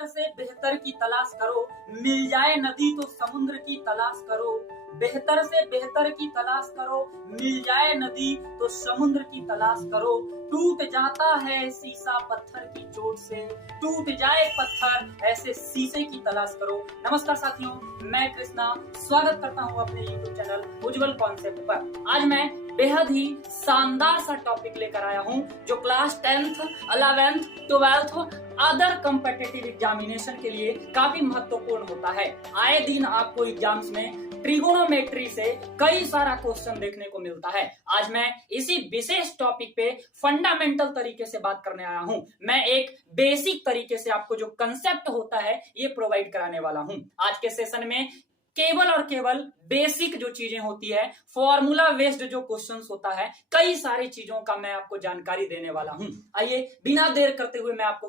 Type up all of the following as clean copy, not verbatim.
बेहतर से बेहतर की तलाश करो, मिल जाए नदी तो समुद्र की तलाश करो। बेहतर से बेहतर की तलाश करो, मिल जाए नदी तो समुद्र की तलाश करो। टूट जाता है शीशा पत्थर की चोट से, टूट जाए पत्थर ऐसे शीशे की तलाश करो। नमस्कार साथियों, मैं कृष्णा स्वागत करता हूं अपने YouTube चैनल उज्जवल कॉन्सेप्ट पर। आज मैं बेहद ही शानदार सा टॉपिक लेकर आया हूं जो class 10th, 11th, 12th other competitive examination के लिए काफी महत्वपूर्ण होता है। आए दिन आपको एग्जाम्स में ट्रिगोनोमेट्री से कई सारा क्वेश्चन देखने को मिलता है। आज मैं इसी विशेष टॉपिक पे फंडामेंटल तरीके से बात करने आया हूं। मैं एक बेसिक तरीके से आपको जो कंसेप्ट होता है ये प्रोवाइड कराने वाला हूं। आज के सेशन में केवल और केवल बेसिक जो चीजें होती है, फॉर्मूला बेस्ड जो क्वेश्चंस होता है, कई सारी चीजों का मैं आपको जानकारी देने वाला हूं। आइए बिना देर करते हुए मैं आपको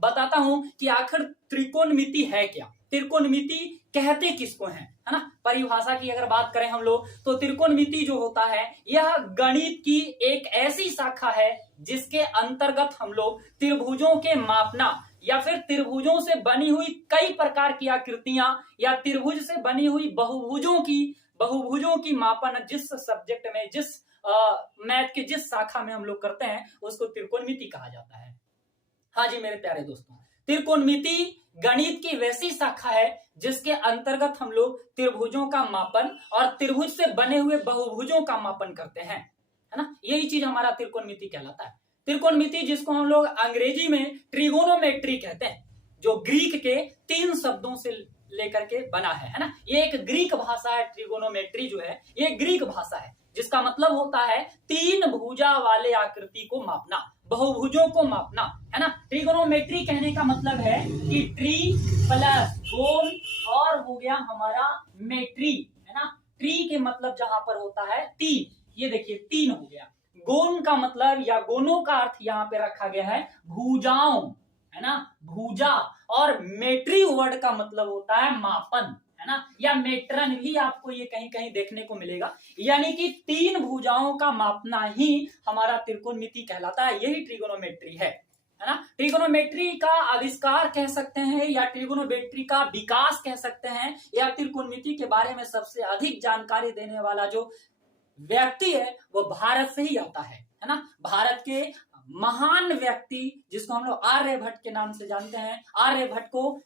बताता हूं कि आखिर त्रिकोणमिति है क्या, त्रिकोणमिति कहते किसको हैं, है ना। परिभाषा की अगर बात करें हम लोग तो त्रिकोणमिति जो होता है यह गणित की एक ऐसी शाखा है जिसके अंतर्गत हम लोग त्रिभुजों के मापना या फिर त्रिभुजों से बनी हुई कई प्रकार की आकृतियां या त्रिभुज से बनी हुई बहुभुजों की मापन जिस सब्जेक्ट में, जिस मैथ के जिस शाखा में हम लोग करते हैं उसको त्रिकोणमिति कहा जाता है। हाँ जी मेरे प्यारे दोस्तों, त्रिकोणमिति गणित की वैसी शाखा है जिसके अंतर्गत हम लोग त्रिभुजों का मापन और त्रिभुज से बने हुए बहुभुजों का मापन करते हैं, है ना। यही चीज हमारा त्रिकोणमिति कहलाता है। त्रिकोणमिति जिसको हम लोग अंग्रेजी में ट्रिगोनोमेट्री कहते हैं, जो ग्रीक के 3 शब्दों से लेकर के बना है ना। ये एक ग्रीक भाषा है। ट्रिगोनोमेट्री जो है ये ग्रीक भाषा है जिसका मतलब होता है 3 भुजा वाले आकृति को मापना, बहुभुजों को मापना, है ना। ट्रिगोनोमेट्री कहने का मतलब है कि ट्री प्लस गोल और हो गया हमारा मेट्री, है ना। ट्री के मतलब जहां पर होता है 3, ये देखिए 3 हो गया। गोन का मतलब या गोनों का अर्थ यहाँ पे रखा गया है भुजाओं, है ना, भुजा। और मेट्री वर्ड का मतलब होता है मापन, है ना, या मेट्रन भी आपको ये कहीं कहीं देखने को मिलेगा। यानी कि 3 भुजाओं का मापना ही हमारा त्रिकोणमिति कहलाता है। यही ट्रिगोनोमेट्री है ना। ट्रिगोनोमेट्री का आविष्कार कह सकते हैं या ट्रिगोनोमेट्री का विकास कह सकते हैं, या त्रिकोणमिति के बारे में सबसे अधिक जानकारी देने वाला जो व्यक्ति है वो भारत से ही आता है ना। भारत के महान व्यक्ति जिसको हम लोग आर्यभट्ट के नाम से जानते हैं। आर्यभट्ट को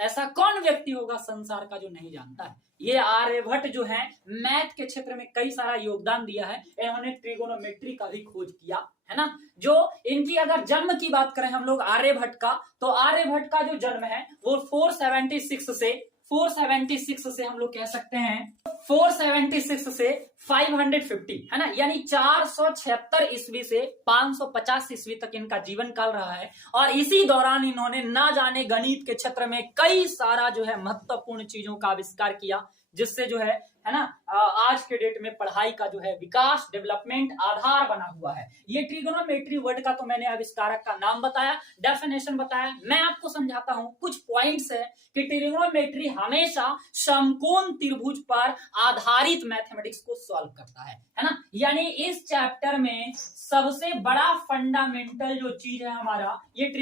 ऐसा कौन व्यक्ति होगा संसार का जो नहीं जानता है। ये आर्यभट्ट जो है मैथ के क्षेत्र में कई सारा योगदान दिया है। इन्होंने ट्रिगोनोमेट्री का भी खोज किया, है ना। जो इनकी अगर जन्म की बात करें हम लोग आर्यभट्ट का, तो आर्यभट्ट का जो जन्म है वो 476 से हम लोग कह सकते हैं 476 से 550, है ना, यानी 476 ईस्वी से 550 ईस्वी तक इनका जीवन काल रहा है। और इसी दौरान इन्होंने ना जाने गणित के क्षेत्र में कई सारा जो है महत्वपूर्ण चीजों का आविष्कार किया, जिससे जो है ना आज के डेट में पढ़ाई का जो है विकास, डेवलपमेंट आधार बना हुआ है। ये ट्रिगोनोमेट्री वर्ड का तो मैंने आविष्कारक का नाम बताया, डेफिनेशन बताया। मैं आपको समझाता हूं कुछ पॉइंट्स है कि ट्रिगोनोमेट्री हमेशा समकोण त्रिभुज पर आधारित मैथमेटिक्स को सॉल्व करता है ना। यानी इस चैप्टर में सबसे बड़ा फंडामेंटल जो चीज है हमारा ये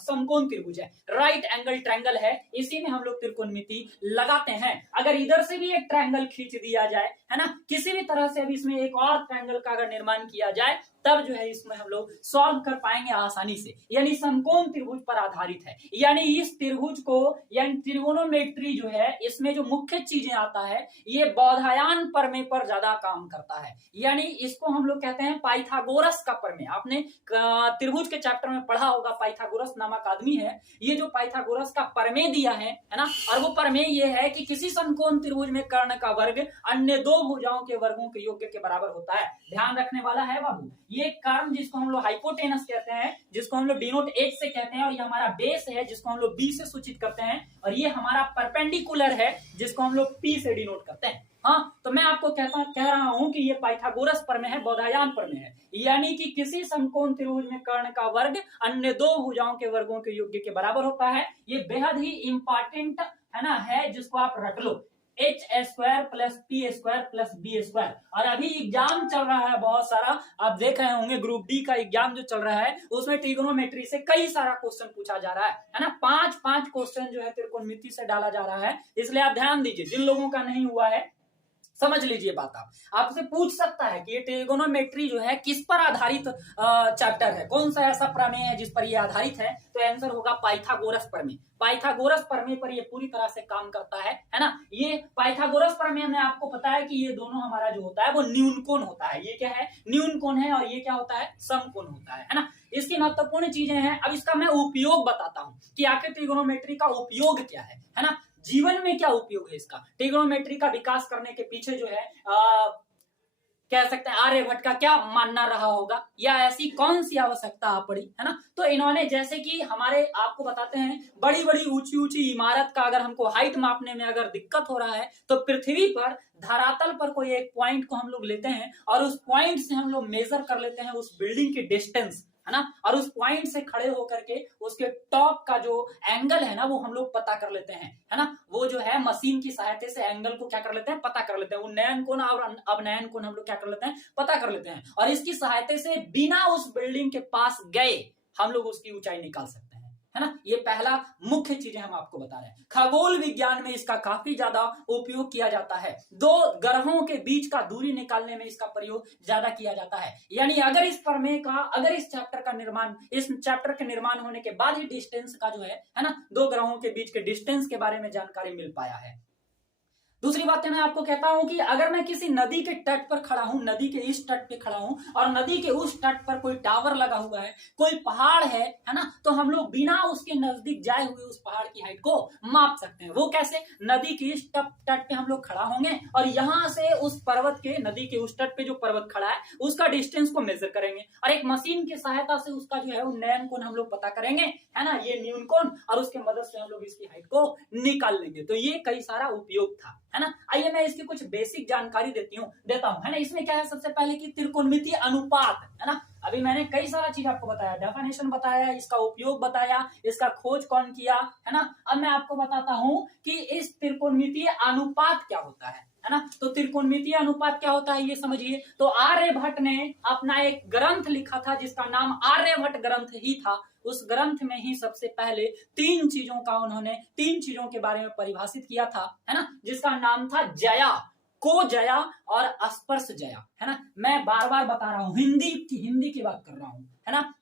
समकोण त्रिभुज है, राइट एंगल ट्रायंगल है। इसी में हम लोग त्रिकोणमिति लगाते हैं। अगर इधर से भी एक ट्रायंगल खींच दिया जाए, है ना, किसी भी तरह से अभी इसमें एक और ट्रायंगल का अगर निर्माण किया जाए तब जो है इसमें हम लोग सॉल्व कर पाएंगे आसानी से। यानी समकोण त्रिभुज पर आधारित है। यानी इस त्रिभुज को यानी त्रिगोनोमेट्री जो है इसमें जो मुख्य चीजें आता है ये बौधायन प्रमेय पर ज्यादा काम करता है। यानी इसको हम लोग कहते हैं पाइथागोरस का प्रमेय। आपने त्रिभुज के चैप्टर में पढ़ा होगा, पाइथागोरस नामक आदमी है ये जो पाइथागोरस का प्रमेय दिया है ना। और वो प्रमेय ये है कि किसी समकोण त्रिभुज में कर्ण का वर्ग अन्य 2 भुजाओं के वर्गों के योग के बराबर होता है। ध्यान रखने वाला है बाबू। ये कर्ण जिसको हम लोग हाइपोटेनस कहते हैं, जिसको हम लोग डिनोट H से कहते हैं, और ये हमारा बेस है जिसको हम लोग B से सूचित करते हैं, और ये हमारा परपेंडिकुलर है जिसको हम लोग P से डिनोट करते हैं। हाँ, तो मैं आपको कह रहा हूं कि ये पाइथागोरस प्रमेय है, बौधायन प्रमेय है। यानी कि किसी समकोण त्रिभुज में कर्ण का वर्ग अन्य 2 भुजाओं के वर्गों के योग के बराबर होता है। ये बेहद ही इंपॉर्टेंट है ना, है जिसको आप रट लो। H square plus P square plus B square. और अभी एग्जाम चल रहा है बहुत सारा, आप देख रहे होंगे ग्रुप डी का एग्जाम जो चल रहा है उसमें ट्रिग्नोमेट्री से कई सारा क्वेश्चन पूछा जा रहा है ना। 5 क्वेश्चन जो है त्रिकोणमिति से डाला जा रहा है, इसलिए आप ध्यान दीजिए, जिन लोगों का नहीं हुआ है समझ लीजिए बात। आप आपसे पूछ सकता है कि ये ट्रिगोनोमेट्री जो है किस पर आधारित चैप्टर है, कौन सा ऐसा प्रमेय है जिस पर ये आधारित है, तो आंसर होगा पाइथागोरस प्रमेय। पाइथागोरस प्रमेय पर ये पूरी तरह से काम करता है ना। ये पाइथागोरस प्रमेय में आपको पता है कि ये दोनों हमारा जो होता है वो न्यूनकोण होता है। ये क्या है, न्यूनकोण है, और ये क्या होता है, समकोण होता है ना। इसकी महत्वपूर्ण चीजें हैं। अब इसका मैं उपयोग बताता हूं कि आखिर ट्रिगोनोमेट्री का उपयोग क्या है ना। जीवन में क्या उपयोग है इसका, ट्रिगोनोमेट्री का विकास करने के पीछे जो है कह सकते हैं आर्यभट्ट का क्या मानना रहा होगा, या ऐसी कौन सी आवश्यकता आ पड़ी है ना। तो इन्होंने जैसे कि हमारे आपको बताते हैं बड़ी बड़ी ऊंची ऊंची इमारत का अगर हमको हाइट मापने में अगर दिक्कत हो रहा है तो पृथ्वी पर धरातल पर कोई एक पॉइंट को हम लोग लेते हैं और उस पॉइंट से हम लोग मेजर कर लेते हैं उस बिल्डिंग की डिस्टेंस है ना, और उस पॉइंट से खड़े होकर के उसके टॉप का जो एंगल है ना वो हम लोग पता कर लेते हैं है ना। वो जो है मशीन की सहायता से एंगल को क्या कर लेते हैं, पता कर लेते हैं। उन्नयन कोण और अवनयन कोण हम लोग क्या कर लेते हैं, पता कर लेते हैं, और इसकी सहायता से बिना उस बिल्डिंग के पास गए हम लोग उसकी ऊंचाई निकाल सकते हैं है ना। ये पहला मुख्य चीजें हम आपको बता रहे हैं। खगोल विज्ञान में इसका काफी ज्यादा उपयोग किया जाता है। दो ग्रहों के बीच का दूरी निकालने में इसका प्रयोग ज्यादा किया जाता है। यानी अगर इस प्रमेय का, अगर इस चैप्टर का निर्माण, इस चैप्टर के निर्माण होने के बाद ही डिस्टेंस का जो है ना, दो ग्रहों के बीच के डिस्टेंस के बारे में जानकारी मिल पाया है। दूसरी बात मैं आपको कहता हूं कि अगर मैं किसी नदी के तट पर खड़ा हूं, नदी के इस तट पे खड़ा हूं और नदी के उस तट पर कोई टावर लगा हुआ है, कोई पहाड़ है ना, तो हम लोग बिना उसके नजदीक जाए हुए उस पहाड़ की हाइट को माप सकते हैं। वो कैसे, नदी के इस तट पे हम लोग खड़ा होंगे और यहां से उस पर्वत के, नदी के उस तट पे जो पर्वत खड़ा है उसका डिस्टेंस को मेजर करेंगे और एक मशीन की सहायता से उसका जो है उन्नयन कोण हम लोग पता करेंगे है ना, ये न्यून कोण, और उसके मदद से हम लोग इसकी हाइट को निकाल लेंगे। तो ये कई सारा उपयोग था है ना। आइए मैं इसकी कुछ बेसिक जानकारी देता हूं है ना। इसमें क्या है, सबसे पहले कि त्रिकोणमितीय अनुपात है ना। अभी मैंने कई सारा चीज आपको बताया, डेफिनेशन बताया, इसका उपयोग बताया, इसका खोज कौन किया है ना। अब मैं आपको बताता हूं कि इस त्रिकोणमितीय अनुपात क्या होता है ना। तो त्रिकोणमितीय अनुपात क्या होता है ये समझिए। तो आर्यभट्ट ने अपना एक ग्रंथ लिखा था जिसका नाम आर्यभट्ट ग्रंथ ही था। उस ग्रंथ में ही सबसे पहले तीन चीजों के बारे में परिभाषित किया था है ना, जिसका नाम था जया, को जया और स्पर्श जया है ना। मैं बार बार बता रहा हूं, हिंदी की बात कर रहा हूं है ना।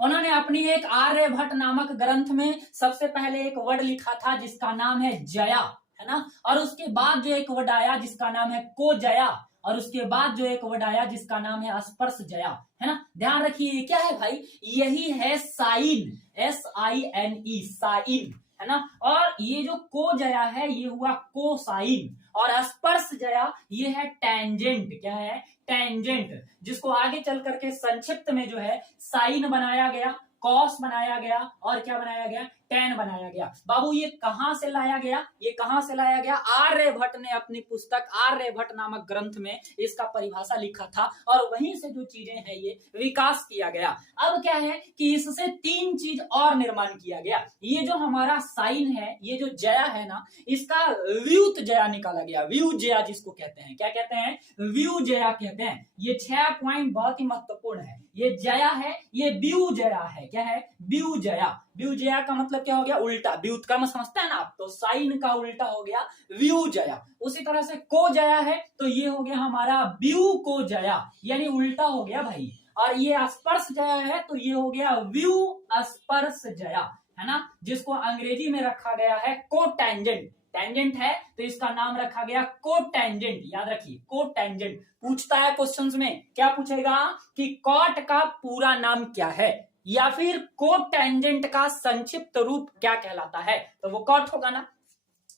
उन्होंने अपनी एक आर्यभट्ट नामक ग्रंथ में सबसे पहले एक वर्ड लिखा था जिसका नाम है जया है ना, और उसके बाद जो एक वर्ड आया जिसका नाम है को जया, और उसके बाद जो एक वर्ड आया जिसका नाम है स्पर्श जया है ना। ध्यान रखिए क्या है भाई, यही है साइन, SINE, साइन है ना। और ये जो को जया है ये हुआ कोसाइन, और स्पर्श जया ये है टेंजेंट। क्या है, टेंजेंट, जिसको आगे चल करके संक्षिप्त में जो है साइन बनाया गया, कॉस बनाया गया और क्या बनाया गया, टेन बनाया गया। बाबू ये कहां से लाया गया, ये कहां से लाया गया, आर्यभट्ट ने अपनी पुस्तक आर्यभट्ट नामक ग्रंथ में इसका परिभाषा लिखा था और वहीं से जो चीजें हैं ये विकास किया गया। अब क्या है कि इससे तीन चीज और निर्माण किया गया। ये जो हमारा साइन है, ये जो जया है ना, इसका व्युत जया निकाला गया, व्यू जया जिसको कहते हैं, क्या कहते हैं, व्यू जया कहते हैं। ये 6 पॉइंट बहुत ही महत्वपूर्ण है। ये जया है, ये व्यू जया है। क्या है, व्यू जया। व्यू जया का मतलब क्या हो गया, उल्टा, व्युत्क्रम समझते हैं ना आप, तो साइन का उल्टा हो गया व्यू जया। उसी तरह से को जया है तो ये हो गया हमारा व्यू को जया, यानी उल्टा हो गया भाई। और ये स्पर्श जया है तो ये हो गया व्यू स्पर्श जया है ना, जिसको अंग्रेजी में रखा गया है को टेंजेंट। टेंजेंट है तो इसका नाम रखा गया को टेंजेंट। याद रखिए को टेंजेंट पूछता है क्वेश्चंस में, क्या पूछेगा कि कॉट का पूरा नाम क्या है या फिर को टेंजेंट का संक्षिप्त रूप क्या कहलाता है, तो वो कॉट होगा ना।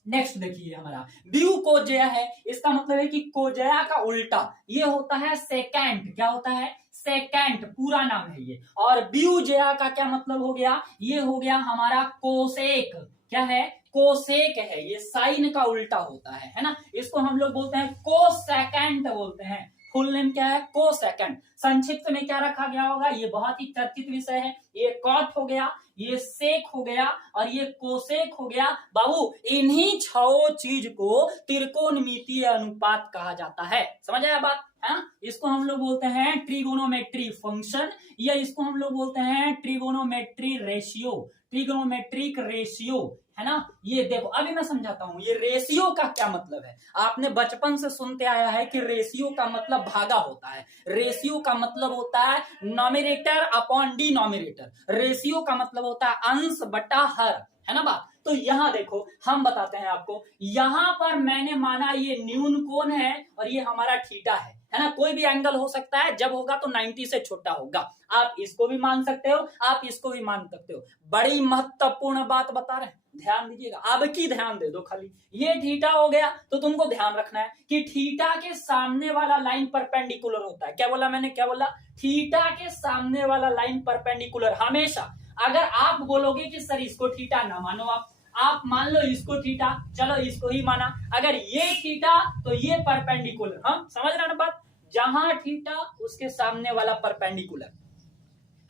नेक्स्ट देखिए हमारा व्यू को जया है, इसका मतलब है कि को जया का उल्टा ये होता है सेकेंड। क्या होता है, सेकेंड, पूरा नाम है ये। और व्यू जया का क्या मतलब हो गया, ये हो गया हमारा कोसेक। क्या है, कोसेक है, ये साइन का उल्टा होता है ना। इसको हम लोग बोलते हैं कोसेकेंट बोलते हैं, फुल नेम क्या है, कोसेकेंड। संक्षिप्त में क्या रखा गया होगा, ये बहुत ही चर्चित विषय है। ये कॉट हो गया, ये सेक हो गया और ये कोसेक हो गया। बाबू इन्हीं 6 चीज को त्रिकोणमितीय अनुपात कहा जाता है। समझ आया बात है? इसको हम लोग बोलते हैं ट्रिगोनोमेट्री फंक्शन, या इसको हम लोग बोलते हैं ट्रिगोनोमेट्री रेशियो, ट्रिगोनोमेट्रिक रेशियो, है ना। ये देखो अभी मैं समझाता हूं ये रेशियो का क्या मतलब है। आपने बचपन से सुनते आया है कि रेशियो का मतलब भागा होता है। रेशियो का मतलब होता है नॉमिनेटर अपॉन डिनोमिनेटर। रेशियो का मतलब होता है अंश बटा हर, है ना बात। तो यहाँ देखो हम बताते हैं आपको, यहाँ पर मैंने माना ये न्यून कोण है और ये हमारा थीटा है ना। कोई भी एंगल हो सकता है, जब होगा तो 90 से छोटा होगा। आप इसको भी मान सकते हो, आप इसको भी मान सकते हो। बड़ी महत्वपूर्ण बात बता रहे हैं, ध्यान दीजिएगा। अब की ध्यान दे दो खाली। ये थीटा हो गया तो तुमको ध्यान रखना है कि थीटा के सामने वाला लाइन परपेंडिकुलर होता है। क्या बोला मैंने, क्या बोला, थीटा के सामने वाला लाइन परपेंडिकुलर हमेशा। अगर आप बोलोगे कि सर इसको थीटा ना मानो, आप मान लो इसको थीटा, चलो इसको ही माना। अगर ये थीटा तो ये परपेंडिकुलर, हम समझ रहे ना बात। जहां थीटा उसके सामने वाला परपेंडिकुलर।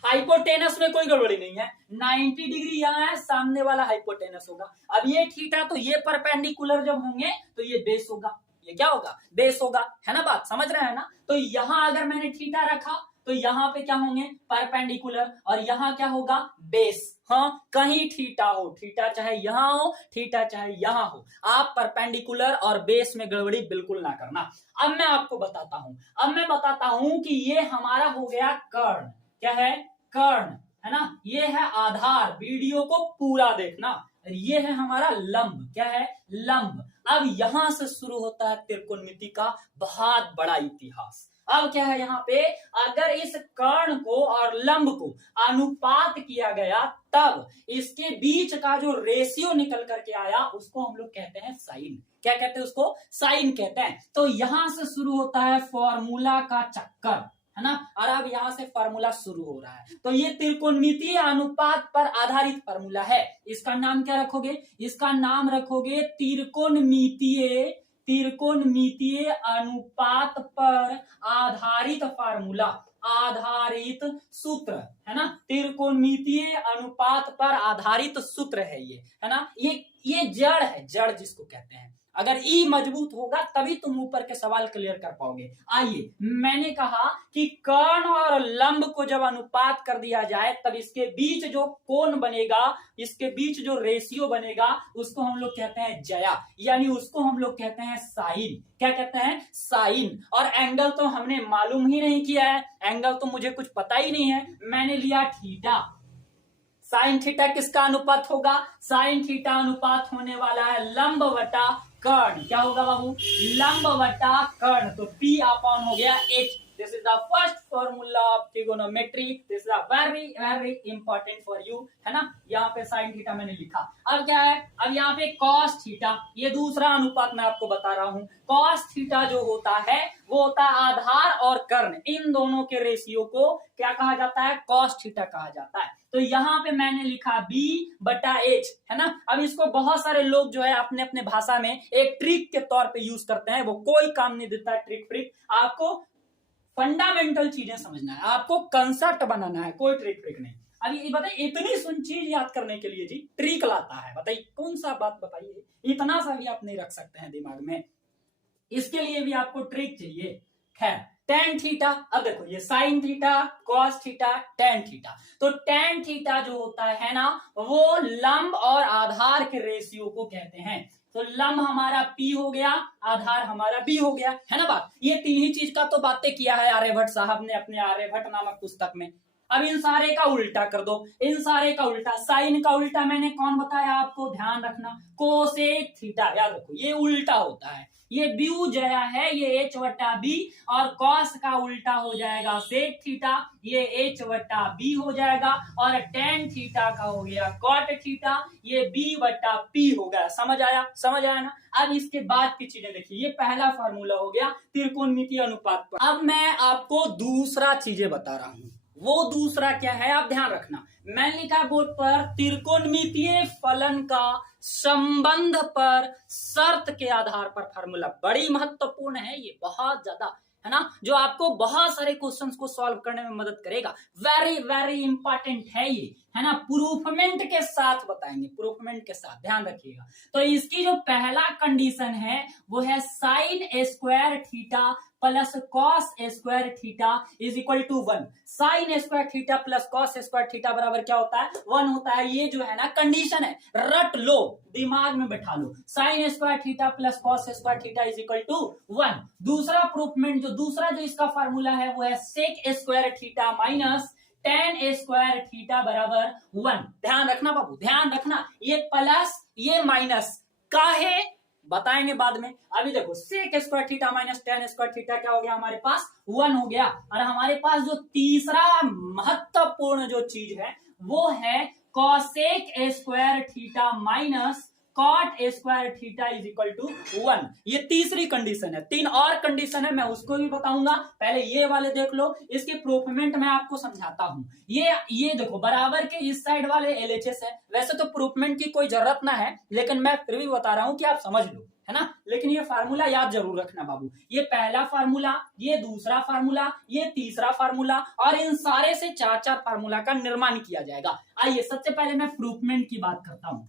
हाइपोटेनस में कोई गड़बड़ी नहीं है, 90 डिग्री यहाँ है, सामने वाला हाइपोटेनस होगा। अब ये थीटा तो ये परपेंडिकुलर जब होंगे तो ये बेस होगा। ये क्या होगा, बेस होगा, है ना बात, समझ रहे हैं ना। तो यहाँ अगर मैंने थीटा रखा तो यहाँ पे क्या होंगे, परपेंडिकुलर, और यहाँ क्या होगा, बेस। हाँ, कहीं थीटा हो, थीटा चाहे यहाँ हो, थीटा चाहे यहाँ हो, आप परपेंडिकुलर और बेस में गड़बड़ी बिल्कुल ना करना। अब मैं आपको बताता हूं कि ये हमारा हो गया कर्ण। क्या है, कर्ण, है ना। ये है आधार, वीडियो को पूरा देखना। ये है हमारा लंब। क्या है, लंब। अब यहां से शुरू होता है त्रिकोणमिति का बहुत बड़ा इतिहास। अब क्या है यहाँ पे, अगर इस कर्ण को और लंब को अनुपात किया गया तब इसके बीच का जो रेशियो निकल करके आया उसको हम लोग कहते हैं साइन। क्या कहते हैं उसको, साइन कहते हैं। तो यहां से शुरू होता है फॉर्मूला का चक्कर, है ना। और अब यहां से फार्मूला शुरू हो रहा है। तो ये त्रिकोणमितीय अनुपात पर आधारित फार्मूला है। इसका नाम क्या रखोगे, इसका नाम रखोगे त्रिकोणमितीय अनुपात पर आधारित फार्मूला, आधारित सूत्र, है ना। त्रिकोणमितीय अनुपात पर आधारित सूत्र है ये, है ना। ये जड़ है, जड़ जिसको कहते हैं। अगर ई मजबूत होगा तभी तुम ऊपर के सवाल क्लियर कर पाओगे। आइए, मैंने कहा कि कर्ण और लंब को जब अनुपात कर दिया जाए तब इसके बीच जो कोण बनेगा, इसके बीच जो रेशियो बनेगा उसको हम लोग कहते हैं ज्या, यानी उसको हम लोग कहते हैं साइन। क्या कहते हैं, साइन। और एंगल तो हमने मालूम ही नहीं किया है, एंगल तो मुझे कुछ पता ही नहीं है, मैंने लिया थीटा। साइन थीटा किसका अनुपात होगा, साइन थीटा अनुपात होने वाला है लंब वटा कर्ण। क्या होगा बाबू, लंब वटा कर्ण। तो P अपॉन हो गया H। This is the first formula of trigonometry. This is very very important for you, है ना। यहाँ पे साइन थीटा मैंने लिखा। अब क्या है, अब यहाँ पे कॉस थीटा, ये दूसरा अनुपात मैं आपको बता रहा हूँ। कॉस थीटा जो होता है वो होता है आधार और कर्ण, इन दोनों के रेशियो को क्या कहा जाता है, कॉस थीटा कहा जाता है। तो यहाँ पे मैंने लिखा B बटा H, है ना। अब इसको बहुत सारे लोग जो है अपने अपने भाषा में एक ट्रिक के तौर पे यूज करते हैं, वो कोई काम नहीं देता है ट्रिक फ्रिक। आपको फंडामेंटल चीजें समझना है, आपको कंसेप्ट बनाना है, कोई ट्रिक फ्रिक नहीं। अब ये बताइए, इतनी सुन चीज याद करने के लिए जी ट्रिक लाता है, बताइए कौन सा बात बताइए, इतना सा भी आप नहीं रख सकते हैं दिमाग में, इसके लिए भी आपको ट्रिक चाहिए। खैर, टेन थीटा, अब देखो ये sine theta, cos theta, tan theta. तो टेन थीटा जो होता है ना, वो लंब और आधार के रेशियो को कहते हैं। तो लंब हमारा P हो गया, आधार हमारा B हो गया, है ना बात। ये तीन ही चीज का तो बातें किया है आर्यभट्ट साहब ने अपने आर्यभट्ट नामक पुस्तक में। अब इन सारे का उल्टा कर दो, इन सारे का उल्टा। साइन का उल्टा मैंने कौन बताया आपको, ध्यान रखना, कोसेक थीटा। याद रखो ये उल्टा होता है, ये ब्यू जया है, ये H वटा B, और कॉस का उल्टा हो जाएगा सेक थीटा, ये H वटा B हो जाएगा, और टेन थीटा का हो गया कॉट थीटा, ये B वटा P हो गया। समझ आया, समझ आया ना। अब इसके बाद की चीजें देखिए, ये पहला फार्मूला हो गया त्रिकोणमितीय अनुपात पर। अब मैं आपको दूसरा चीजें बता रहा हूं, वो दूसरा क्या है आप ध्यान रखना। मैंने लिखा बोर्ड पर, त्रिकोणमितीय फलन का संबंध पर शर्त के आधार पर फार्मूला। बड़ी महत्वपूर्ण है ये, बहुत ज्यादा है ना, जो आपको बहुत सारे क्वेश्चंस को सॉल्व करने में मदद करेगा। वेरी वेरी इंपॉर्टेंट है ये, है ना, प्रूफमेंट के साथ बताएंगे, प्रूफमेंट के साथ, ध्यान रखिएगा। तो इसकी जो पहला कंडीशन है वो है sine square theta plus cos square theta is equal to 1। Sine square theta plus cos square theta बराबर क्या होता है, 1 होता है। ये जो है ना कंडीशन है, रट लो, दिमाग में बैठा लो, sine square theta plus cos square theta is equal to 1। दूसरा प्रूफमेंट, दूसरा जो इसका फार्मूला है वो है sec square theta minus tan square theta बराबर 1। ध्यान रखना बाबू, ध्यान रखना, ये प्लस ये माइनस काहे बताएंगे बाद में। अभी देखो sec square theta minus tan square theta क्या हो गया हमारे पास, 1 हो गया। और हमारे पास जो तीसरा महत्वपूर्ण जो चीज है वो है cosec square theta minus cot square theta is equal to 1। ये तीसरी कंडीशन है। 3 और कंडीशन है, मैं उसको भी बताऊंगा, पहले ये वाले देख लो, इसके प्रूफमेंट मैं आपको समझाता हूं। ये देखो बराबर के इस साइड वाले एलएचएस है। वैसे तो प्रूफमेंट की कोई जरूरत ना है, लेकिन मैं फिर भी बता रहा हूं कि आप समझ लो, है ना। लेकिन ये फार्मूला याद जरूर रखना बाबू, ये पहला फार्मूला, ये दूसरा फार्मूला, ये तीसरा फार्मूला, और इन सारे से 4 फार्मूला का निर्माण किया जाएगा। आइए सबसे पहले मैं प्रूफमेंट की बात करता हूं।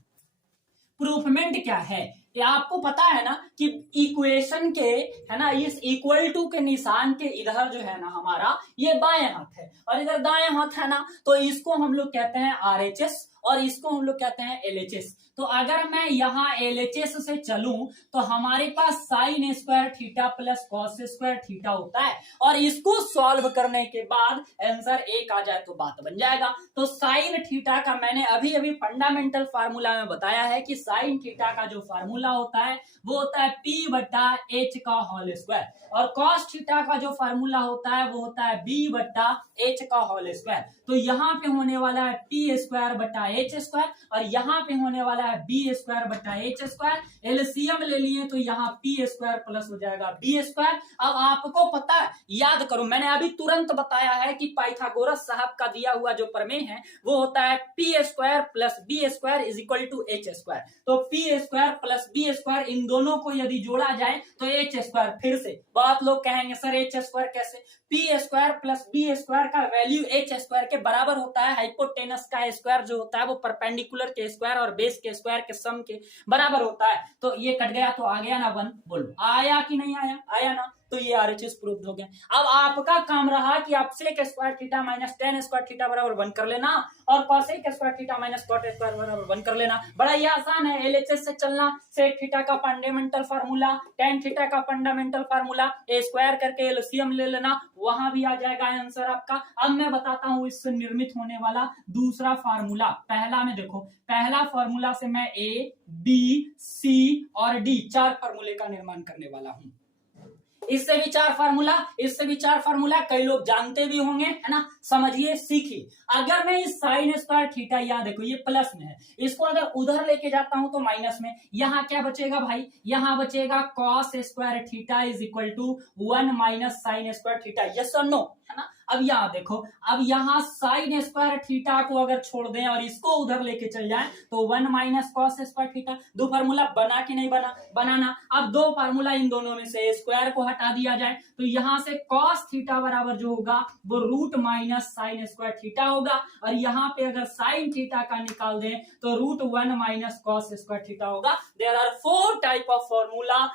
प्रूफमेंट क्या है, ये आपको पता है ना कि इक्वेशन के, है ना, इस इक्वल टू के निशान के इधर जो है ना हमारा ये बाएं हाथ है और इधर दाएं हाथ है ना, तो इसको हम लोग कहते हैं आरएचएस और इसको हम लोग कहते हैं एलएचएस। तो अगर मैं यहाँ एलएचएस से चलूं तो हमारे पास sine square theta plus cos square theta होता है, और इसको सॉल्व करने के बाद आंसर 1 आ जाए तो बात बन जाएगा। तो साइन थीटा का मैंने अभी अभी फंडामेंटल फार्मूला में बताया है कि साइन थीटा का जो फार्मूला होता है वो होता है P बट्टा H का होल स्क्वायर, और कॉस थीटा का जो फार्मूला होता है वो होता है B बट्टा H का होल स्क्वायर। तो यहाँ पे होने वाला है P स्क्वायर बट्टा H स्क्वायर, और यहाँ पे होने वाला है B स्क्वायर बट्टा H स्क्वायर। एलसीएम ले लिए तो यहाँ P स्क्वायर प्लस हो जाएगा B स्क्वायर। अब आपको पता है, याद करो, मैंने अभी तुरंत बताया है कि पाइथागोरस साहब का दिया हुआ जो प्रमेय है वो होता है P square plus B square is equal to H square. तो P square plus B square, इन दोनों को यदि जोड़ा जाए तो H स्क्वायर। फिर से बहुत लोग कहेंगे सर H स्क्वायर कैसे, P square plus B square का वैल्यू H स्क्वायर के बराबर होता है। हाइपोटेनस का स्क्वायर जो होता है वो परपेंडिकुलर के स्क्वायर और बेस के स्क्वायर के सम के बराबर होता है। तो ये कट गया तो आ गया ना 1, बोलो आया कि नहीं आया, आया ना। तो ये आरएचएस प्रूफ हो गया। अब आपका काम रहा कि आप sec square theta minus tan square theta बराबर 1 कर लेना, और cosec square theta minus cot square बराबर 1 कर लेना। बड़ा ही आसान है एलएचएस से चलना। सेक थीटा का फंडामेंटल फार्मूला, टेन थीटा का फंडामेंटल फार्मूला, ए स्क्वायर करके एलसीएम ले लेना, वहां भी आ जाएगा आंसर आपका। अब मैं बताता हूं इससे निर्मित होने वाला दूसरा फार्मूला। पहला में देखो, पहला फार्मूला से मैं ए बी सी और डी 4 फार्मूले का निर्माण करने वाला हूं। इससे भी 4 फार्मूला, इससे भी 4 फार्मूला, कई लोग जानते भी होंगे, है ना। समझिए, सीखिए। अगर मैं इस साइन स्क्वायर थीटा, यहाँ देखो ये प्लस में है, इसको अगर उधर लेके जाता हूं तो माइनस में, यहाँ क्या बचेगा भाई, यहाँ बचेगा cos square theta is equal to 1 minus sine square theta. Yes और नो, है ना। अब यहाँ देखो, अब यहाँ साइन स्क्वायर थीटा को अगर छोड़ दें और इसको उधर लेके चल जाए तो 1 minus cos square theta. 2 formula बना कि नहीं बना, बनाना। अब 2 फार्मूला इन दोनों में से स्क्वायर को हटा दिया जाए तो यहाँ से कॉस थीटा बराबर जो होगा वो root minus sine square theta होगा, और यहाँ पे अगर साइन थीटा का निकाल दें तो root 1 minus cos square theta होगा। There are 4 type of formula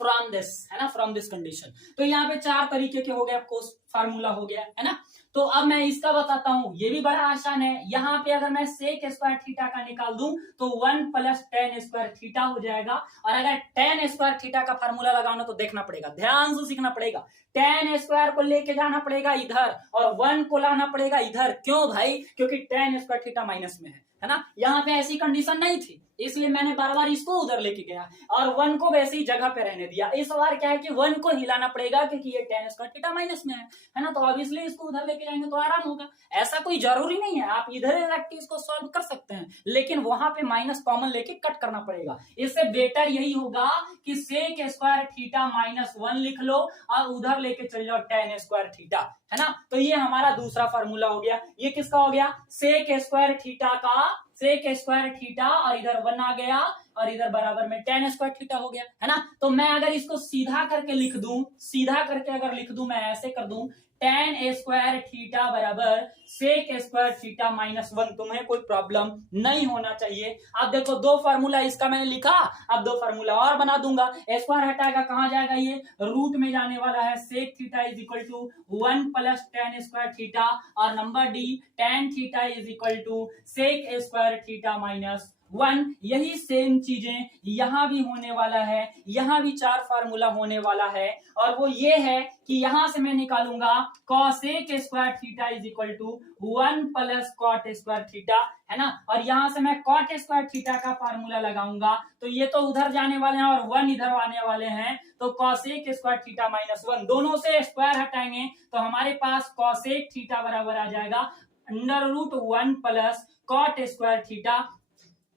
from this, है ना, फ्रॉम दिस कंडीशन। तो यहाँ पे 4 तरीके के हो गए, आपको फार्मूला हो गया, है ना। तो अब मैं इसका बताता हूं, ये भी बड़ा आसान है। यहाँ पे अगर मैं सेक स्क्वायर थीटा का निकाल दूं तो 1 प्लस टेन स्क्वायर थीटा हो जाएगा, और अगर टेन स्क्वायर थीटा का फार्मूला लगाना तो देखना पड़ेगा, ध्यान से सीखना पड़ेगा। टेन स्क्वायर को लेके जाना पड़ेगा इधर और 1 को लाना पड़ेगा इधर। क्यों भाई, क्योंकि टेन स्क्वायर थीटा माइनस में है ना। यहाँ पे ऐसी कंडीशन नहीं थी, इसलिए मैंने बार बार इसको उधर लेके गया और 1 को वैसे ही जगह पे रहने दिया। इस बार क्या है कि 1 को हिलाना पड़ेगा क्योंकि ये टेन स्क्वायर थीटा माइनस में है ना। तो ऑब्वियसली इसको उधर लेके जाएंगे तो आराम होगा। ऐसा कोई जरूरी नहीं है, आप इधर रख के इसको सॉल्व कर सकते हैं, लेकिन वहां पे माइनस कॉमन लेके कट करना पड़ेगा। इससे बेटर यही होगा कि सेक स्क्वायर थीटा माइनस 1 लिख लो और उधर लेके चल जाओ टेन स्क्वायर थीटा, है ना। तो ये हमारा दूसरा फार्मूला हो गया। ये किसका हो गया, सेक स्क्वायर थीटा का, सेक स्क्वायर थीटा और इधर 1 आ गया और इधर बराबर में tan स्क्वायर थीटा हो गया, है ना। तो मैं अगर इसको सीधा करके लिख दूं, सीधा करके अगर लिख दूं, मैं ऐसे कर दूं tan स्क्वायर थीटा बराबर sec स्क्वायर थीटा -1, तुम्हें कोई प्रॉब्लम नहीं होना चाहिए। अब देखो दो फार्मूला इसका मैंने लिखा, अब दो फार्मूला और बना दूंगा। स्क्वायर हटाएगा कहां जाएगा, ये रूट में जाने वाला है। sec theta is equal to 1 plus tan square theta, और number D tan theta is equal to sec square theta -1। यही सेम चीजें यहां भी होने वाला है, यहां भी चार फार्मूला होने वाला है, और वो ये है कि यहां से मैं निकालूंगा cosec square theta is equal to 1 plus cot square theta, है ना। और यहां से मैं cot स्क्वायर थीटा का फार्मूला लगाऊंगा, तो ये तो उधर जाने वाले हैं और 1 इधर आने वाले हैं, तो cosec स्क्वायर थीटा -1, दोनों से स्क्वायर हटाएंगे तो हमारे पास cosec थीटा बराबर आ जाएगा √1 प्लस cot स्क्वायर थीटा,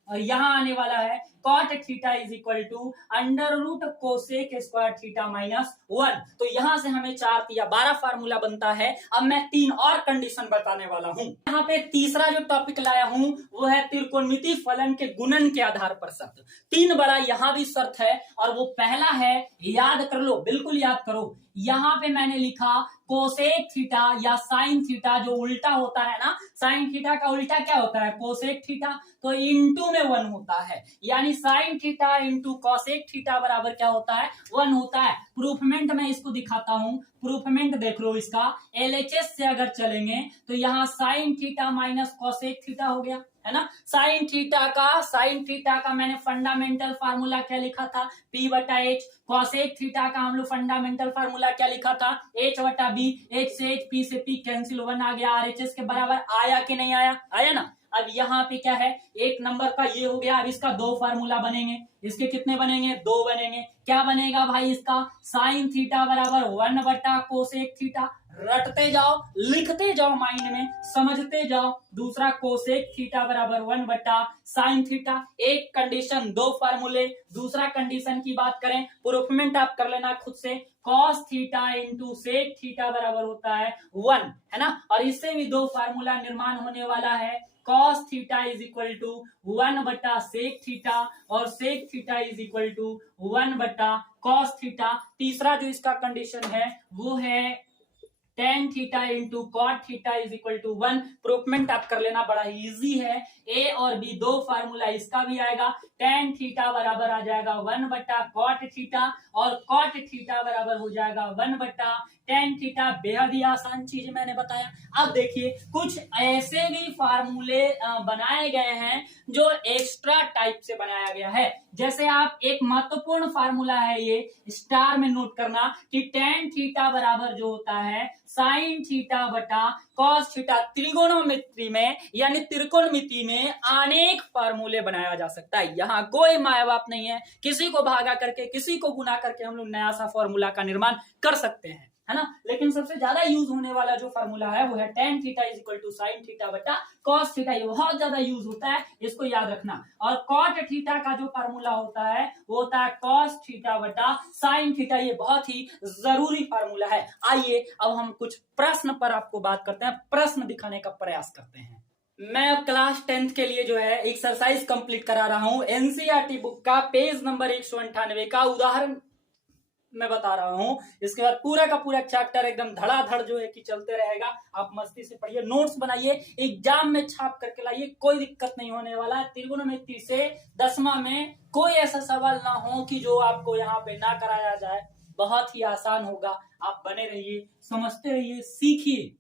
और यहां आने वाला है cot theta is equal to √cosec square theta -1। तो यहां से हमें 4 या 12 फार्मूला बनता है। अब मैं 3 और कंडीशन बताने वाला हूं। यहाँ पे तीसरा जो टॉपिक लाया हूं वो है त्रिकोणमितीय फलन के गुणन के आधार पर शर्त। 3 बड़ा यहां भी शर्त है, और वो पहला है, याद कर लो, बिल्कुल याद करो, यहां पे मैंने लिखा कोसेक थीटा या साइन थीटा, जो उल्टा होता है ना, साइन थीटा का उल्टा क्या होता है, कोसेक थीटा, तो इंटू में 1 होता है, यानी sine theta into cosec theta बराबर क्या होता है, 1 होता है। प्रूफमेंट मैं इसको दिखाता हूं, प्रूफमेंट देख लो इसका। LHS से अगर चलेंगे तो यहाँ sine theta minus cosec theta हो गया, है ना। साइन थीटा का मैंने फंडामेंटल फार्मूला क्या लिखा था, P/H। कॉसेक थीटा का हम लोग फंडामेंटल फार्मूला क्या लिखा था, H/B। H से H, P से P कैंसिल 1 आ गया, RHS के बराबर आया कि नहीं आया, आया ना। अब यहाँ पे क्या है, एक नंबर का ये हो गया। अब इसका 2 फार्मूला बनेंगे, इसके कितने बनेंगे, 2 बनेंगे। क्या बनेगा भाई इसका, साइन थीटा बराबर 1/कोसेक थीटा, रटते जाओ, लिखते जाओ, माइंड में समझते जाओ। दूसरा कोसेक थीटा बराबर 1/साइन थीटा। एक कंडीशन, 2 फार्मूले। दूसरा कंडीशन की बात करें, प्रूफमेंट आप कर लेना खुद से, cos theta into sec theta बराबर होता है 1, है ना। और इससे भी 2 फार्मूला निर्माण होने वाला है, cos theta is equal to 1/सेक थीटा, और sec theta is equal to 1/cos theta. तीसरा जो इसका कंडीशन है वो है tan theta into cot theta is equal to 1। प्रूफमेंट आप कर लेना, बड़ा इजी है। A और B 2 फार्मूला इसका भी आएगा। tan थीटा बराबर आ जाएगा 1/कॉट थीटा, और कॉट थीटा बराबर हो जाएगा 1/tan थीटा। बेहद ही आसान चीज मैंने बताया। अब देखिए कुछ ऐसे भी फार्मूले बनाए गए हैं जो एक्स्ट्रा टाइप से बनाया गया है। जैसे आप, एक महत्वपूर्ण फार्मूला है ये, स्टार में नोट करना कि tan थीटा बराबर जो होता है साइन थीटा बटा कॉस थीटा। त्रिकोणमिति में यानी त्रिकोणमिति में अनेक फार्मूले बनाया जा सकता है। यहाँ कोई माया बाप नहीं है, किसी को भागा करके, किसी को गुना करके हम लोग नया सा फार्मूला का निर्माण कर सकते हैं, है ना। लेकिन सबसे ज्यादा यूज होने वाला जो फार्मूला है वो है tan theta is equal to sine theta बटा कॉस थीटा। ये बहुत ज्यादा यूज होता है, इसको याद रखना। और कॉट थीटा का जो फार्मूला होता है वो होता है कॉस थीटा बटा साइन थीटा। ये बहुत ही जरूरी फार्मूला है। आइए अब हम कुछ प्रश्न पर आपको बात करते हैं, प्रश्न दिखाने का प्रयास करते हैं। मैं अब क्लास 10th के लिए जो है एक्सरसाइज कंप्लीट करा रहा हूं। एनसीईआरटी बुक का पेज नंबर 198 का उदाहरण मैं बता रहा हूं। इसके बाद पूरा का पूरा चैप्टर एकदम धड़ाधड़ जो है कि चलते रहेगा। आप मस्ती से पढ़िए, नोट्स बनाइए, एग्जाम में छाप करके लाइए, कोई दिक्कत नहीं होने वाला है। त्रिकोणमिति से 10वां में कोई ऐसा सवाल ना हो कि जो आपको यहाँ पे ना कराया जाए। बहुत ही आसान होगा, आप बने रहिए, समझते रहिए, सीखिए।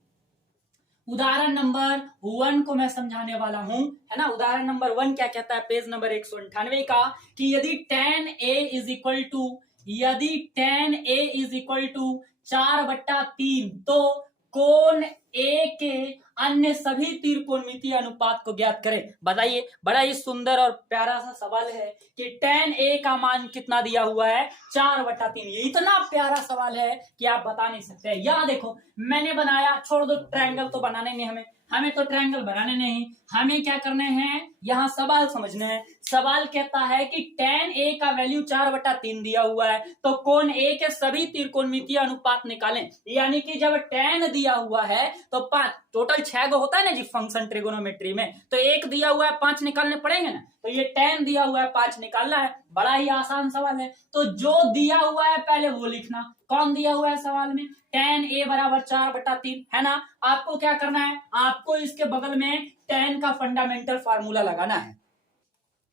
उदाहरण नंबर 1 को मैं समझाने वाला हूं, है ना। उदाहरण नंबर 1 क्या कहता है, पेज नंबर 198 का, कि यदि tan A is equal to, यदि tan A is equal to 4/3, तो कोण A के अन्य सभी त्रिकोणमितीय अनुपात को ज्ञात करें। बताइए, बड़ा ही सुंदर और प्यारा सा सवाल है कि tan A का मान कितना दिया हुआ है, 4/3। ये इतना प्यारा सवाल है कि आप बता नहीं सकते। यहाँ देखो मैंने बनाया, छोड़ दो, ट्रायंगल तो बनाने नहीं, हमें तो ट्रायंगल बनाने नहीं, हमें क्या करने हैं, यहाँ सवाल समझने हैं। सवाल कहता है कि tan A का वैल्यू 4/3 दिया हुआ है, तो कोण A के सभी त्रिकोणमितीय अनुपात निकालें। यानी कि जब tan दिया हुआ है तो 5, टोटल 6 गो होता है ना जी फंक्शन ट्रिगोनोमेट्री में, तो 1 दिया हुआ है 5 निकालने पड़ेंगे ना, तो ये tan दिया हुआ है 5 निकालना है। बड़ा ही आसान सवाल है। तो जो दिया हुआ है पहले वो लिखना। कौन दिया हुआ है सवाल में? tan A बराबर 4/3 है ना। आपको क्या करना है, आपको इसके बगल में tan का फंडामेंटल फार्मूला लगाना है।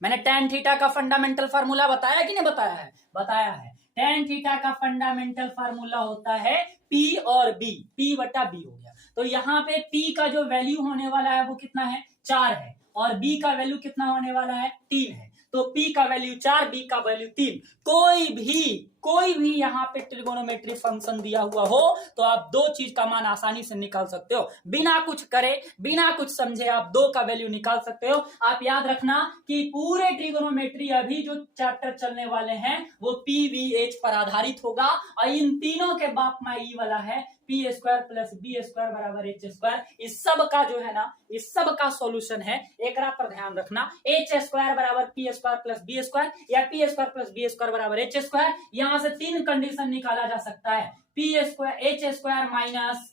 मैंने tan थीटा का फंडामेंटल फार्मूला बताया कि नहीं बताया है? बताया है। tan थीटा का फंडामेंटल फार्मूला होता है P और B, P/B हो गया। तो यहाँ पे P का जो वैल्यू होने वाला है वो कितना है? 4 है, और B का वैल्यू कितना होने वाला है? 3 है। तो P का वैल्यू 4, B का वैल्यू 3। कोई भी यहाँ पे ट्रिगोनोमेट्री फंक्शन दिया हुआ हो तो आप दो चीज का मान आसानी से निकाल सकते हो, बिना कुछ करे, बिना कुछ समझे आप 2 का वैल्यू निकाल सकते हो। आप याद रखना कि पूरे ट्रिगोनोमेट्री अभी जो चैप्टर चलने वाले हैं वो PVH पर आधारित होगा, और इन तीनों के बाप में ई वाला है p² + b² बराबर h²। इस सब का जो है ना, इस सब का सॉल्यूशन है, एक पर ध्यान रखना। h² बराबर p² + b² या p² + b² बराबर h²। यहां से 3 कंडीशन निकाला जा सकता है, h² माइनस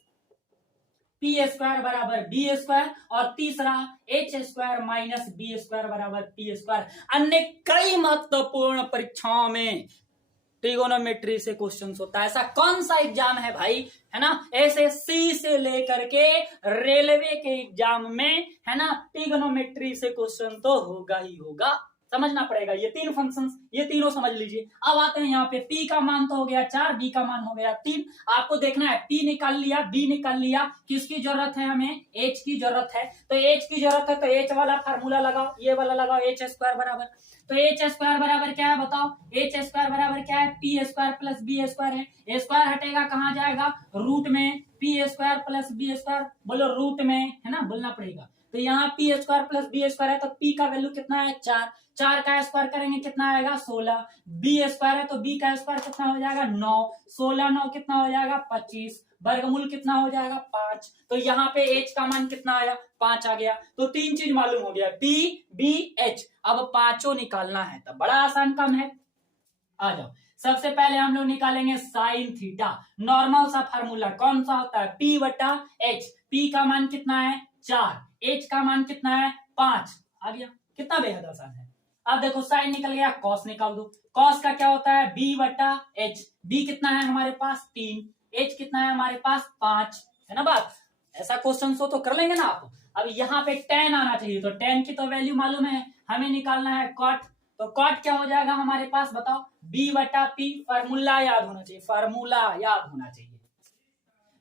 p² बराबर b², और तीसरा h² माइनस b² बराबर p²। अन्य कई महत्वपूर्ण परीक्षाओं में ट्रिगोनोमेट्री से क्वेश्चंस होता है। ऐसा कौन सा एग्जाम है भाई, है ना, SSC से लेकर के रेलवे के एग्जाम में, है ना, ट्रिगोनोमेट्री से क्वेश्चन तो होगा ही होगा। समझना पड़ेगा। ये 3 फंक्शंस, ये तीनों समझ लीजिए। अब आते हैं यहाँ पे, P का मान तो हो गया 4, B का मान हो गया 3। आपको देखना है P निकाल लिया, B निकाल लिया, किसकी जरूरत है हमें? H की जरूरत है। तो H की जरूरत है तो H वाला फार्मूला लगाओ, ये वाला लगाओ, h² बराबर। तो h² बराबर क्या है बताओ? h² बराबर क्या है? p² + b² है। स्क्वायर हटेगा कहाँ जाएगा? रूट में। p² + b², बोलो रूट में, है ना, बोलना पड़ेगा। तो यहाँ p² + b² है, तो p का वैल्यू कितना है? 4। 4 का स्क्वायर करेंगे कितना आएगा? 16। b² है तो b का स्क्वायर कितना हो जाएगा? 9। 16 9 कितना हो जाएगा? 25। वर्गमूल कितना हो जाएगा? 5। तो यहाँ पे h का मान कितना आया? 5 आ गया। तो 3 चीज मालूम हो गया, P B H। अब पांचों निकालना है, तो बड़ा आसान काम है। आ जाओ, सबसे पहले हम लोग निकालेंगे साइन थीटा। नॉर्मल सा फार्मूला कौन सा होता है? P/H। P का मान कितना है? 4। H का मान कितना है? 5। आ गया। कितना बेहद आसान है। अब देखो साइन निकल गया, कॉस निकाल दो। कॉस का क्या होता है? B/H। B कितना है हमारे पास? 3। H कितना है हमारे पास? 5। है ना बात? ऐसा क्वेश्चन हो तो कर लेंगे ना आप। अब यहाँ पे tan आना चाहिए, तो tan की तो वैल्यू मालूम है, हमें निकालना है cot। तो कॉट क्या हो जाएगा हमारे पास बताओ? B/P। फार्मूला याद होना चाहिए, फार्मूला याद होना चाहिए।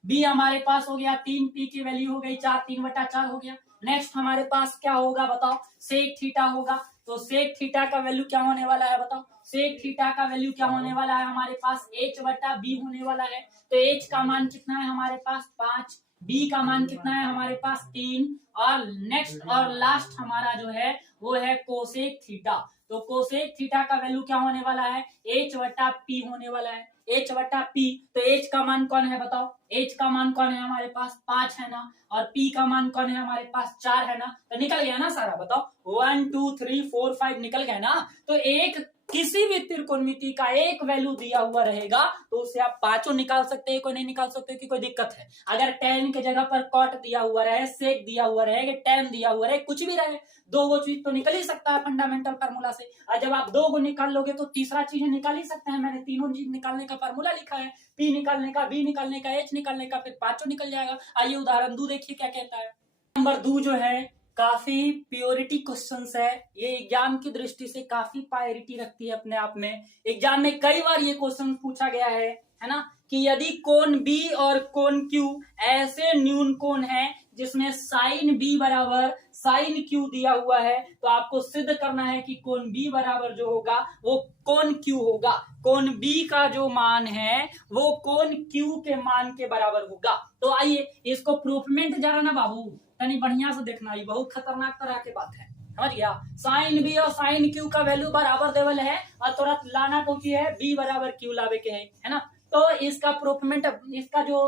B हमारे पास हो गया 3, P की वैल्यू हो गई 4, 3/4 हो गया। नेक्स्ट हमारे पास क्या होगा बताओ? सेक थीटा होगा। तो सेक थीटा का वैल्यू क्या होने वाला है बताओ? सेक थीटा का वैल्यू क्या होने वाला है हमारे पास? H/B होने वाला है। तो H का मान कितना है हमारे पास? 5। B का मान कितना है हमारे पास? 3। और नेक्स्ट और लास्ट हमारा जो है वो है कोसेक थीटा। तो कोसेक थीटा का वैल्यू क्या होने वाला है? H/P होने वाला है। H/P। तो H का मान कौन है बताओ? H का मान कौन है हमारे पास? 5 है ना। और P का मान कौन है हमारे पास? 4 है ना। तो निकल गया ना सारा, बताओ 1 2 3 4 5 निकल गया ना। तो एक किसी भी त्रिकोणमिति का एक वैल्यू दिया हुआ रहेगा तो उससे आप पांचों निकाल सकते हैं, कोई नहीं निकाल सकते कि कोई दिक्कत है। अगर tan के जगह पर cot दिया हुआ रहे, sec दिया हुआ रहे, tan दिया हुआ रहे, कुछ भी रहे, दो वो चीज तो निकल ही सकता है फंडामेंटल फार्मूला से। और जब आप 2 को निकाल लोगे तो तीसरा चीज निकाल ही सकते हैं। मैंने तीनों चीज निकालने का फार्मूला लिखा है, P निकालने का, B निकालने का, H निकालने का, फिर पांचों निकल जाएगा। आइए उदाहरण 2 देखिए क्या कहता है। नंबर 2 जो है काफी प्योरिटी क्वेश्चंस है। ये एग्जाम की दृष्टि से काफी प्रायोरिटी रखती है अपने आप में। एग्जाम में कई बार ये क्वेश्चन पूछा गया है ना, कि यदि कोण B और कोण Q ऐसे न्यून कोण है जिसमें साइन B बराबर साइन Q दिया हुआ है, तो आपको सिद्ध करना है कि कोण B बराबर जो होगा वो कोण Q होगा। कोण B का जो मान है वो कोण Q के मान के बराबर होगा। तो आइए इसको प्रूफमेंट जरा ना बाबू यानी बढ़िया से देखना, ये बहुत खतरनाक तरह की बात है, समझ गया। साइन B और साइन Q का वैल्यू बराबर देवल है और तुरंत लाना कौन सी है? B बराबर Q लावे के है ना। तो इसका प्रूफमेंट, इसका जो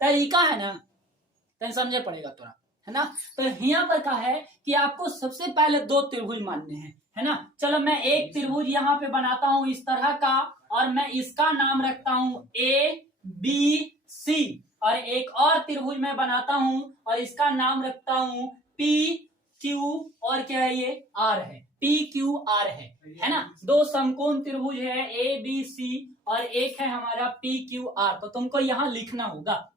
तरीका है ना, तो समझे पड़ेगा तुरंत, है ना। तो यहाँ पर कहा है कि आपको सबसे पहले 2 त्रिभुज मानने हैं। है ना। चलो मैं एक त्रिभुज यहाँ पे बनाता हूं इस तरह का, और मैं इसका नाम रखता हूं ए बी सी, और एक और त्रिभुज मैं बनाता हूं और इसका नाम रखता हूं पी क्यू, और क्या है ये आर है, पी क्यू आर है ना। दो समकोण त्रिभुज है ए बी सी और एक है हमारा पी क्यू आर। तो तुमको यहाँ लिखना होगा,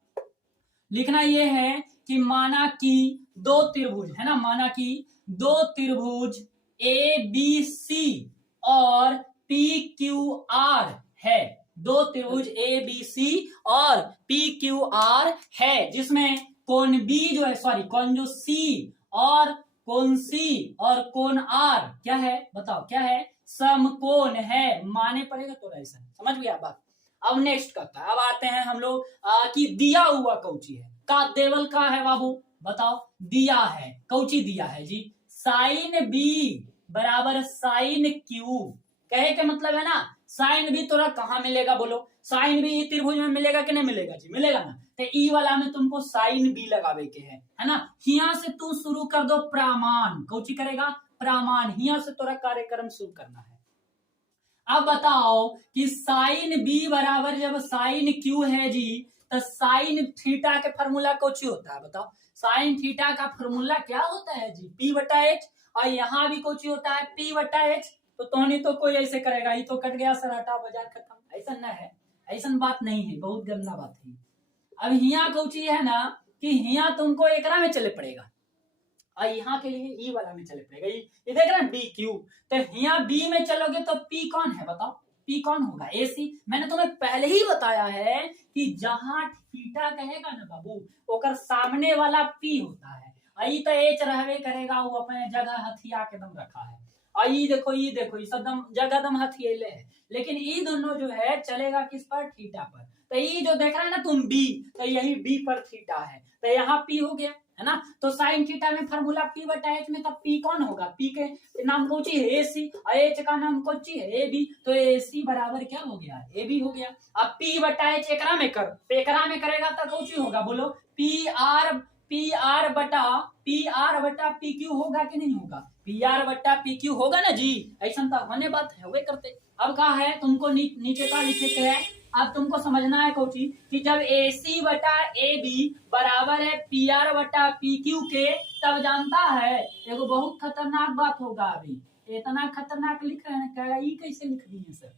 लिखना ये है कि माना कि दो त्रिभुज है ना, माना कि दो त्रिभुज ए बी सी और पी क्यू आर है, दो त्रिभुज ए बी सी और पी क्यू आर है, जिसमें कोण बी जो है, सॉरी कोण जो सी और कोण सी और कोण आर क्या है, बताओ क्या है, समकोण है। माने पड़ेगा थोड़ा ऐसा, समझ गया बात। अब नेक्स्ट करता है, अब आते हैं हम लोग कि दिया हुआ कौची है, का देवल का है बाबू, बताओ दिया है, कौची दिया है जी, साइन बी बराबर साइन क्यू। कहे के मतलब है ना, साइन बी तोरा कहाँ मिलेगा बोलो, साइन बी त्रिभुज में मिलेगा कि नहीं मिलेगा जी, मिलेगा ना। तो ई वाला में तुमको साइन बी लगावे के है ना। यहाँ से तू शुरू कर दो प्रमाण, कौची करेगा, प्रमाण, यहाँ से तोरा कार्यक्रम शुरू करना है। अब बताओ कि साइन बी बराबर जब साइन क्यू है जी, तो साइन थीटा के फॉर्मूला कौची होता है, बताओ साइन थीटा का फॉर्मूला क्या होता है जी, पी बटा एच, और यहाँ भी कौची होता है पी बटा एच। तो तोहनी तो कोई ऐसे करेगा, ये तो कट गया सराटा बाजार खत्म, ऐसा ना है, ऐसा बात नहीं है, बहुत गंदा बात है। अब यहाँ कौची है ना कि यहाँ तुमको एकरा में चले पड़ेगा, और यहाँ के लिए ई वाला में चले पड़ेगा, ये देख रहे हैं बी क्यू, तो यहाँ बी में चलोगे तो पी कौन है बताओ, पी कौन होगा, ए सी। मैंने तुम्हें पहले ही बताया है कि जहां थीटा कहेगा ना बाबू, ओकर सामने वाला पी होता है, आई तो एच रहवे करेगा, वो अपने जगह हथिया के दम रखा है। और ये देखो ये सब दम जगह दम हथियेले है, लेकिन ये दोनों जो है चलेगा किस पर, थीटा पर। तो ये जो देख रहा है ना तुम बी, तो यही बी पर थीटा है, तो यहाँ पी हो गया है ना। तो साइन थीटा में फॉर्मूला पी बटा एच में, तब पी कौन होगा, पी के नाम कौची है ए सी, और एच का नाम कौची है ए बी, तो ए सी बराबर क्या हो गया, ए बी हो गया। अब पी बटा एच एकरा में कर, तो एकरा में करेगा तो कौची होगा बोलो, पी आर बटा पी क्यू होगा कि नहीं होगा, पी आर बटा पी क्यू होगा ना जी, ऐसा तो होने बात है वे करते। अब कहा है तुमको नीचे का लिखे के है, अब तुमको समझना है कौची कि जब ए सी बटा ए बी बराबर है पी आर बटा पी क्यू के, तब जानता है एगो बहुत खतरनाक बात होगा। अभी इतना खतरनाक लिख रहे हैं, ये कैसे लिख दिए सर,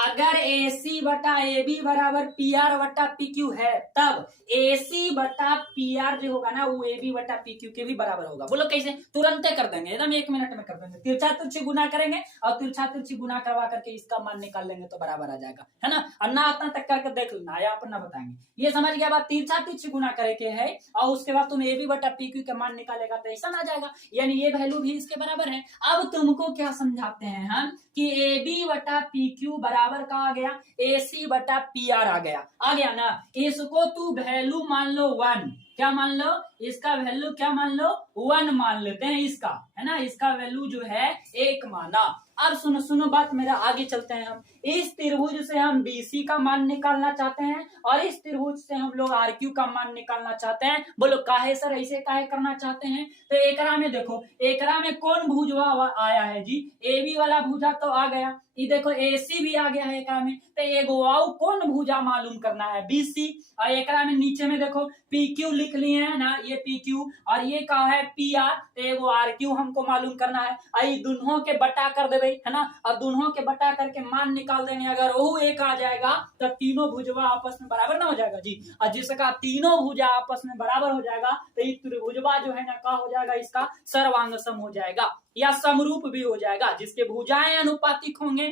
अगर ए सी बटा ए बी बराबर पी आर बटा पी क्यू है, तब ए सी बटा पी आर जो होगा ना, वो ए बी बटा पी क्यू के भी बराबर होगा। बोलो कैसे, तुरंत कर देंगे, एकदम 1 मिनट में कर देंगे, तिरछा तिरछी गुना करेंगे और तिरछा तिरछी गुना करवा करके इसका मान निकाल लेंगे तो बराबर आ जाएगा, है ना। और ना इतना तक करके देख लेना, या अपन ना बताएंगे, ये समझ गया बात, तिरछा तिरछी गुना करे के है और उसके बाद तुम ए बी बटा पी क्यू का मान निकालेगा तो ऐसा आ जाएगा, यानी ये वैल्यू भी इसके बराबर है। अब तुमको क्या समझाते हैं हम कि ए बी बटा पी क्यू बराबर का आ गया ए सी बटा पी आर आ गया ना। इसको तू वैल्यू मान लो 1, क्या मान लो, इसका वैल्यू क्या मान लो 1 मान लेते हैं इसका, है ना, इसका वैल्यू जो है 1 माना। अब सुनो बात मेरा, आगे चलते हैं। हम इस त्रिभुज से हम BC का मान निकालना चाहते हैं और इस त्रिभुज से हम लोग RQ का मान निकालना चाहते हैं। बोलो काहे सर ऐसे काहे करना चाहते हैं, तो एकरा में देखो, एकरा में कौन भुजवा आया है जी, AB वाला भुजा तो आ गया, ये देखो AC भी आ गया है एकरा में, तो एगो आओ कौन भुजा मालूम करना है BC, और एकरा में नीचे में देखो PQ लिख लिए है ना, ये PQ और ये का है PR, तो एगो RQ हमको मालूम करना है। आई दोनों के बटा कर देवे, है ना, और दोनों के बटा करके मान निकाल देंगे, अगर वो एक आ जाएगा तो तीनों भुजवा आपस में बराबर ना हो जाएगा जी, और जिसका तीनों भुजा आपस में बराबर हो जाएगा तो ये त्रिभुजवा जो है ना का हो जाएगा, इसका सर्वांग सम हो जाएगा या समरूप भी हो जाएगा। जिसके भुजाएं अनुपातिक होंगे,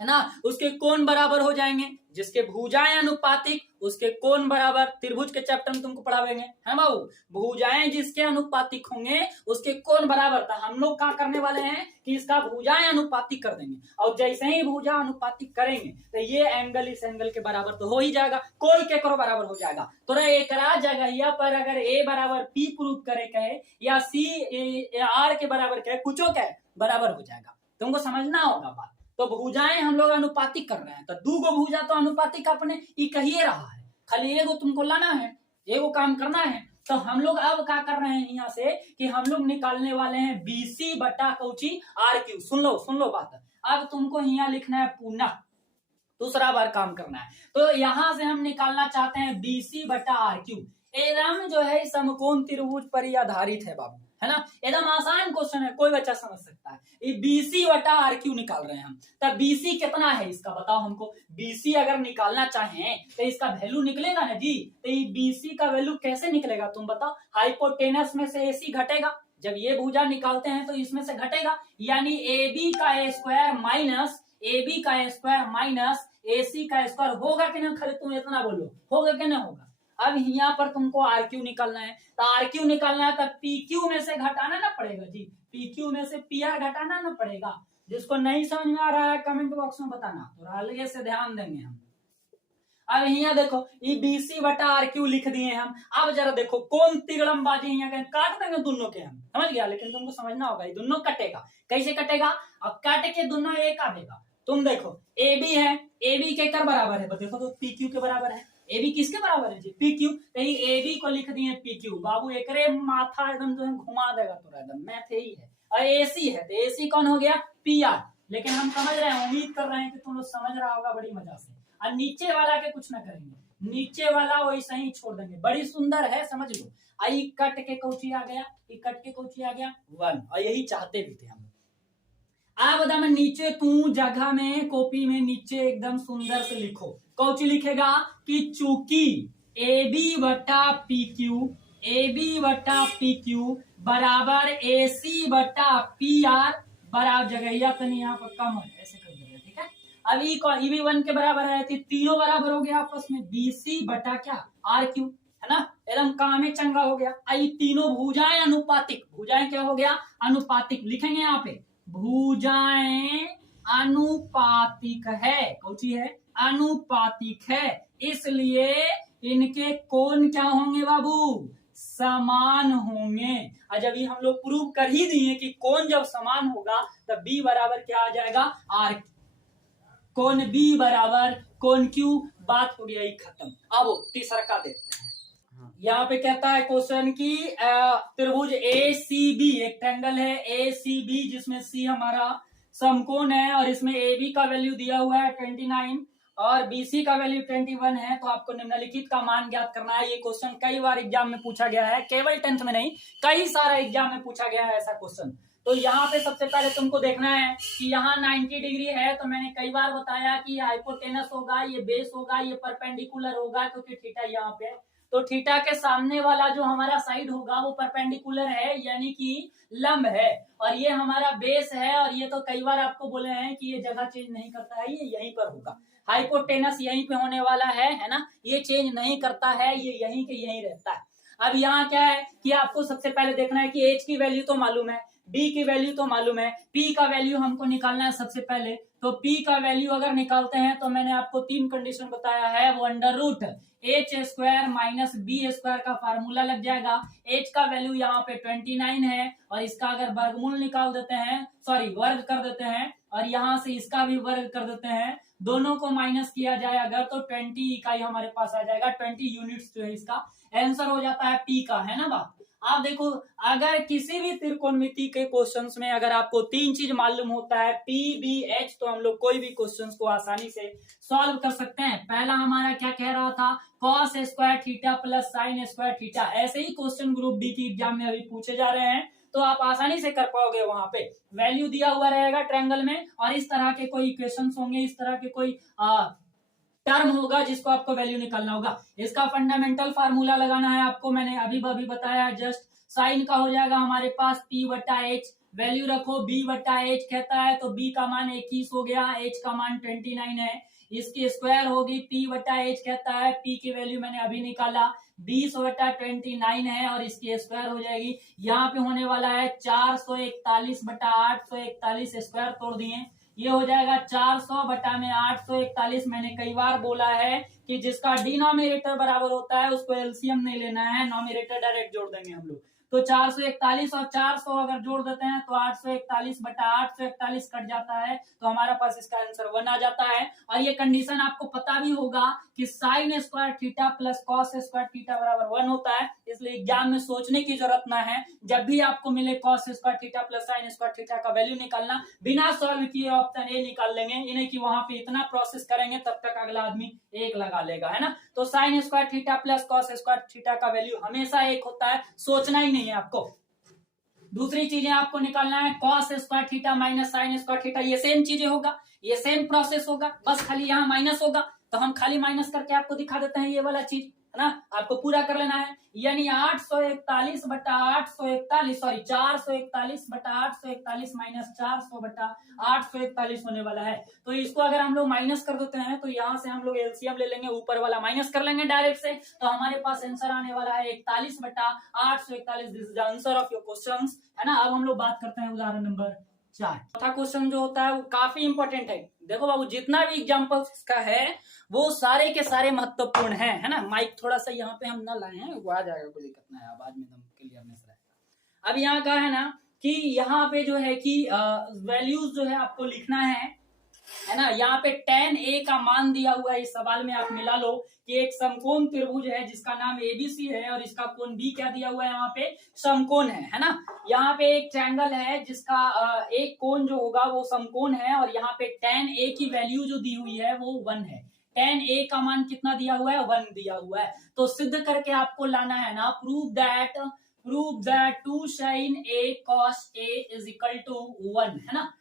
है ना, उसके कोण बराबर हो जाएंगे, जिसके भुजाएं अनुपातिक उसके कोण बराबर, त्रिभुज के चैप्टर में तुमको पढ़ावेंगे, है बाबू, भुजाएं जिसके अनुपातिक होंगे उसके कोण बराबर था। हम लोग क्या करने वाले हैं कि इसका भुजाएं अनुपातिक कर देंगे, और जैसे ही भुजा अनुपातिक करेंगे तो ये एंगल इस एंगल के बराबर तो हो ही जाएगा, कोई के करो बराबर हो जाएगा। तो एकरा जगह पर अगर ए बराबर पी प्रूफ करे कहे या सी आर के बराबर कहे, कुछो कहे बराबर हो जाएगा, तुमको समझना होगा बात। तो भुजाएं हम लोग अनुपातिक कर रहे हैं, तो 2 गो भुजा तो अनुपातिक अपने ये कहिए रहा है, खाली एगो तुमको लाना है, एगो काम करना है। तो हम लोग अब क्या कर रहे हैं यहाँ से कि हम लोग निकालने वाले हैं BC बटा कौची RQ। सुन लो बात। अब तुमको यहाँ लिखना है पुनः दूसरा बार काम करना है। तो यहां से हम निकालना चाहते हैं BC बटा RQ। एकदम जो है समकोण त्रिभुज पर ही आधारित है बाबू, है ना। एकदम आसान क्वेश्चन है, कोई बच्चा समझ सकता है। ये BC बटा RQ निकाल रहे हैं हम। तब BC कितना है इसका बताओ हमको। BC अगर निकालना चाहें तो इसका वैल्यू निकलेगा ना जी। तो ये BC का वैल्यू कैसे निकलेगा तुम बताओ। हाइपोटेनस में से AC घटेगा, जब ये भुजा निकालते हैं तो इसमें से घटेगा, यानी AB का स्क्वायर माइनस AB का स्क्वायर माइनस AC का स्क्वायर होगा कि नहीं। खरे तुम इतना बोलो, होगा कि नहीं होगा। अब यहाँ पर तुमको RQ निकालना है, तो RQ निकालना है तब PQ में से घटाना ना पड़ेगा जी। PQ में से PR घटाना ना पड़ेगा। जिसको नहीं समझ में आ रहा है कमेंट बॉक्स में बताना, तो आगे से ध्यान देंगे हम। अब यहाँ देखो ये BC बटा RQ लिख दिए हम। अब जरा देखो कौन तिगड़मबाजी यहाँ काट देंगे दोनों के हम, समझ गया। लेकिन तुमको समझना होगा ये दोनों कटेगा, कैसे कटेगा। अब काट के दोनों एक आवेगा। तुम देखो AB है, AB के कर बराबर है, देखो तो PQ के बराबर है। AB किसके बराबर है जी, PQ। तो AB को लिख दिए PQ। बाबू एकरे माथा एकदम जो है घुमा देगा तो एकदम मैथ ही है। और AC है तो AC कौन हो गया PR। लेकिन हम समझ रहे हैं, उम्मीद कर रहे हैं कि तुम लोग समझ रहा होगा बड़ी मजा से। और नीचे वाला के कुछ ना करेंगे, नीचे वाला वैसे ही छोड़ देंगे। बड़ी सुंदर है, समझ लो। आई कट के कौची आ गया, कट के कौची आ गया 1। और यही चाहते भी थे हम। अब बता मैं नीचे तू जगह में कॉपी में नीचे एकदम सुंदर से लिखो। कौची लिखेगा कि चूंकि AB बटा PQ बराबर AC बटा PR बराबर जगह तो नहीं यहाँ पर कम है, ऐसे कर देगा, ठीक है। अब ई भी 1 के बराबर है तो तीनों बराबर हो गया आपस में। BC बटा क्या RQ, है ना। एकदम काम में चंगा हो गया। आई तीनों भुजाएं अनुपातिक, भुजाएं क्या हो गया अनुपातिक। लिखेंगे यहाँ पे भुजाएं अनुपातिक है, कौची है अनुपातिक है, इसलिए इनके कोण क्या होंगे बाबू समान होंगे। और जब ये हम लोग प्रूव कर ही दिए कि कोण जब समान होगा तब B बराबर क्या आ जाएगा R। कोण B बराबर कोण Q, बात हो गई खत्म। अब तीसरा का देखते हैं। यहाँ पे कहता है क्वेश्चन की त्रिभुज ACB, एक ट्रायंगल है ACB जिसमें C हमारा समकोण है और इसमें AB का वैल्यू दिया हुआ है 29 और BC का वैल्यू 21 है। तो आपको निम्नलिखित का मान ज्ञात करना है। ये क्वेश्चन कई बार एग्जाम में पूछा गया है, केवल 10th में नहीं, कई सारा एग्जाम में पूछा गया है ऐसा क्वेश्चन। तो यहाँ पे सबसे पहले तुमको देखना है कि यहाँ 90 डिग्री है। तो मैंने कई बार बताया कि हाइपोटेनस होगा, ये बेस होगा, ये परपेंडिकुलर होगा क्योंकि थीटा यहाँ पे। तो थीटा के सामने वाला जो हमारा साइड होगा वो परपेंडिकुलर है, यानी कि लंब है, और ये हमारा बेस है। और ये तो कई बार आपको बोले हैं कि ये जगह चेंज नहीं करता है, ये यहीं पर होगा। हाइपोटेनस यहीं पे होने वाला है ना, ये चेंज नहीं करता है, ये यहीं के यहीं रहता है। अब यहाँ क्या है कि आपको सबसे पहले देखना है कि H की वैल्यू तो मालूम है, B की वैल्यू तो मालूम है, P का वैल्यू हमको निकालना है सबसे पहले। तो P का वैल्यू अगर निकालते हैं तो मैंने आपको 3 कंडीशन बताया है, वो under root H square minus B square का फार्मूला लग जाएगा। H का वैल्यू यहाँ पे 29 है और इसका अगर वर्गमूल निकाल देते हैं, सॉरी वर्ग कर देते हैं, और यहाँ से इसका भी वर्ग कर देते हैं, दोनों को माइनस किया जाए अगर तो 20 इकाई हमारे पास आ जाएगा, 20 यूनिट्स जो है इसका आंसर हो जाता है P का, है ना बात। आप देखो अगर किसी भी त्रिकोणमिति के क्वेश्चंस में अगर आपको 3 चीज मालूम होता है P, B, H, तो हम लोग कोई भी क्वेश्चंस को आसानी से सॉल्व कर सकते हैं। पहला हमारा क्या कह रहा था, cos square theta plus sin square theta. ऐसे ही क्वेश्चन ग्रुप डी की एग्जाम में अभी पूछे जा रहे हैं, तो आप आसानी से कर पाओगे। वहां पे वैल्यू दिया हुआ रहेगा ट्रायंगल में और इस तरह के कोई इक्वेशंस होंगे, इस तरह के कोई टर्म होगा जिसको आपको वैल्यू निकालना होगा। इसका फंडामेंटल फार्मूला लगाना है आपको, मैंने अभी बताया जस्ट। साइन का हो जाएगा हमारे पास P बटा H, वैल्यू रखो B बटा H कहता है तो B का मान 21 हो गया, H का मान 29 है। इसकी स्क्वायर होगी P बटा H कहता है, P की वैल्यू मैंने अभी निकाला 20 बटा 29 है और इसकी स्क्वायर हो जाएगी, यहाँ पे होने वाला है 441 बटा 841, स्क्वायर तोड़ दिए, ये हो जाएगा 400 बटा में 841। मैंने कई बार बोला है कि जिसका डिनोमिनेटर बराबर होता है उसको एलसीएम नहीं लेना है, नोमिनेटर डायरेक्ट जोड़ देंगे हम लोग। तो 441 और 400 अगर जोड़ देते हैं तो 841 बटा 841 कट जाता है, तो हमारे पास इसका आंसर 1 आ जाता है। और ये कंडीशन आपको पता भी होगा कि sign square theta plus cos square theta बराबर 1 होता है, इसलिए एग्जाम में सोचने की जरूरत ना है। जब भी आपको मिले cos square theta plus sign square theta का वैल्यू निकालना, बिना सॉल्व किए ऑप्शन ए निकाल लेंगे, इन्हें कि वहां पे इतना प्रोसेस करेंगे तब तक अगला आदमी एक लगा लेगा, है ना। तो sign square theta plus cos square theta का वैल्यू हमेशा एक होता है, सोचना ही नहीं है आपको। दूसरी चीजें आपको निकालना है, cos square theta minus sine square theta, ये सेम चीजें होगा, ये सेम प्रोसेस होगा, बस खाली यहाँ माइनस होगा, तो हम खाली माइनस करके आपको दिखा देते हैं ये वाला चीज, है ना। आपको पूरा कर लेना है, यानी 841 बटा 841 सॉरी 441 बटा 841 माइनस 400 बटा 841 होने वाला है। तो इसको अगर हम लोग माइनस कर देते हैं तो यहाँ से हम लोग एलसीएम ले लेंगे, ऊपर वाला माइनस कर लेंगे डायरेक्ट से, तो हमारे पास आंसर आने वाला है 41 बटा 841। This is the answer of your question, है ना। अब हम लोग बात करते हैं उदाहरण नंबर 4। चौथा क्वेश्चन जो होता है वो काफी इंपॉर्टेंट है। देखो बाबू, जितना भी एग्जाम्पल्स का है वो सारे के सारे महत्वपूर्ण हैं, है ना। माइक थोड़ा सा यहाँ पे हम ना लाए हैं, वो आ जाएगा, कोई दिक्कत ना है, आवाज में एकदम क्लियरनेस रहेगा। अब यहाँ का है ना कि यहाँ पे जो है कि वैल्यूज जो है आपको लिखना है ना। यहाँ पे tan a का मान दिया हुआ है, इस सवाल में आप मिला लो कि एक समकोण त्रिभुज है जिसका नाम ABC है और इसका कोण B क्या दिया हुआ है, यहाँ पे समकोण है ना। यहाँ पे एक ट्रायंगल है जिसका एक कोण जो होगा वो समकोण है, और यहाँ पे tan a की वैल्यू जो दी हुई है वो 1 है। tan a का मान कितना दिया हुआ है, 1 दिया हुआ है। तो सिद्ध करके आपको लाना है ना, prove that 2 sin a cos a is equal to 1, है ना।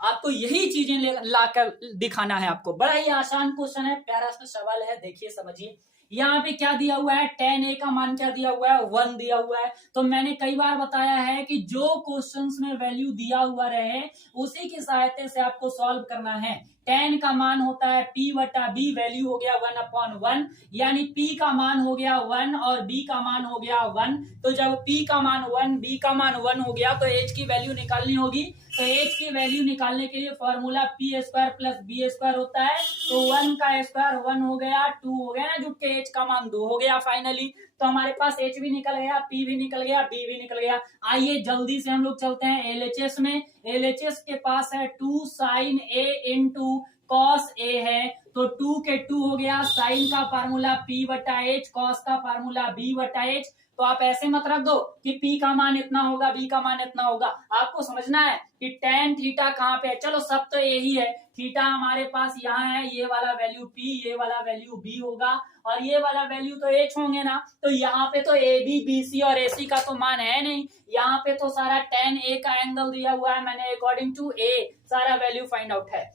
आपको यही चीजें लाकर दिखाना है आपको। बड़ा ही आसान क्वेश्चन है, प्यारा सा सवाल है, देखिए समझिए। यहाँ पे क्या दिया हुआ है, tan a का मान क्या दिया हुआ है, 1 दिया हुआ है। तो मैंने कई बार बताया है कि जो क्वेश्चंस में वैल्यू दिया हुआ रहे उसी की सहायता से आपको सॉल्व करना है। tan का मान होता है p बटा b, वैल्यू हो गया 1/1, यानी p का मान हो गया 1 और b का मान हो गया 1। तो जब p का मान 1 b का मान 1 हो गया तो h की वैल्यू निकालनी होगी। तो h की वैल्यू निकालने के लिए formula p square plus b square होता है। तो 1 का स्क्वायर 1 हो गया, 2 हो गया ना, जुट के h का मान 2 हो गया फाइनली। तो हमारे पास h भी निकल गया, p भी निकल गया, b भी निकल गया। आइए जल्दी से हम लोग चलते हैं LHS में। LHS के पास है 2 sin a into cos a है, तो 2 के 2 हो गया, साइन का फार्मूला p बटा h, कॉस का फार्मूला b बटा h। तो आप ऐसे मत रख दो कि p का मान इतना होगा, b का मान इतना होगा। आपको समझना है कि tan थीटा कहाँ पे है। चलो सब तो यही है, थीटा हमारे पास यहाँ है, ये वाला वैल्यू p, ये वाला वैल्यू b होगा, और ये वाला वैल्यू तो h होंगे ना। तो यहाँ पे तो AB BC और AC का तो मान है नहीं, यहाँ पे तो सारा tan a का एंगल दिया हुआ है, मैंने अकॉर्डिंग टू a सारा वैल्यू फाइंड आउट है।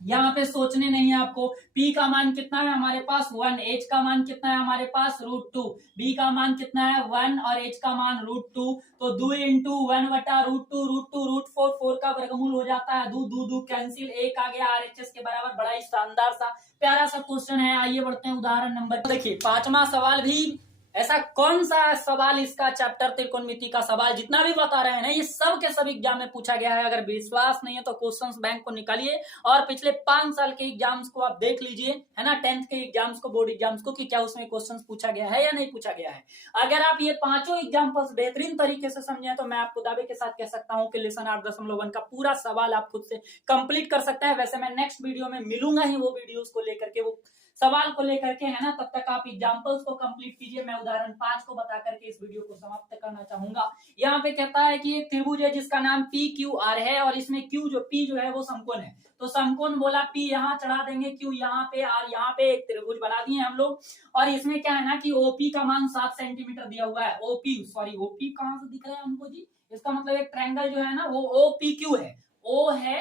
यहाँ पे सोचने नहीं है आपको। P का मान कितना है हमारे पास 1, H का मान कितना है हमारे पास √2, B का मान कितना है 1 और H का मान √2। तो 2 इंटू 1 बटा √2 √4, 4 का वर्गमूल हो जाता है 2, 2 कैंसिल, 1 आ गया RHS के बराबर। बड़ा ही शानदार सा प्यारा सा क्वेश्चन है। आइए बढ़ते हैं उदाहरण नंबर, देखिए 5वां सवाल भी ऐसा कौन सा सवाल इसका चैप्टर त्रिकोणमिति का सवाल जितना भी बता रहे हैं ना, ये सब के सब एग्जाम में पूछा गया है। अगर विश्वास नहीं है तो क्वेश्चंस बैंक को निकालिए और पिछले 5 साल के एग्जाम्स को आप देख लीजिए, है ना, 10th के एग्जाम्स को, बोर्ड एग्जाम्स को, कि क्या उसमें क्वेश्चंस पूछा गया है या नहीं पूछा गया है। अगर आप ये 5 एग्जाम्पल्स बेहतरीन तरीके से समझे तो मैं आपको दावे के साथ कह सकता हूँ कि लेसन 8.1 का पूरा सवाल आप खुद से कंप्लीट कर सकते हैं। वैसे मैं नेक्स्ट वीडियो में मिलूंगा ही वो वीडियोस को लेकर के, वो सवाल को लेकर के, है ना। तब तक आप एग्जांपल्स को कंप्लीट कीजिए। मैं उदाहरण 5 को बता करके इस वीडियो को समाप्त करना चाहूंगा। यहाँ पे कहता है कि एक त्रिभुज है जिसका नाम PQR है और इसमें Q जो P जो है वो समकोण है। तो समकोण बोला, P यहाँ चढ़ा देंगे, Q यहाँ पे, और यहाँ पे एक त्रिभुज बना दिए हम लोग। और इसमें क्या है ना कि OP का मान 7 सेंटीमीटर दिया हुआ है। OP कहाँ से दिख रहा है हमको जी, इसका मतलब एक ट्रायंगल जो है ना वो OPQ है। O है,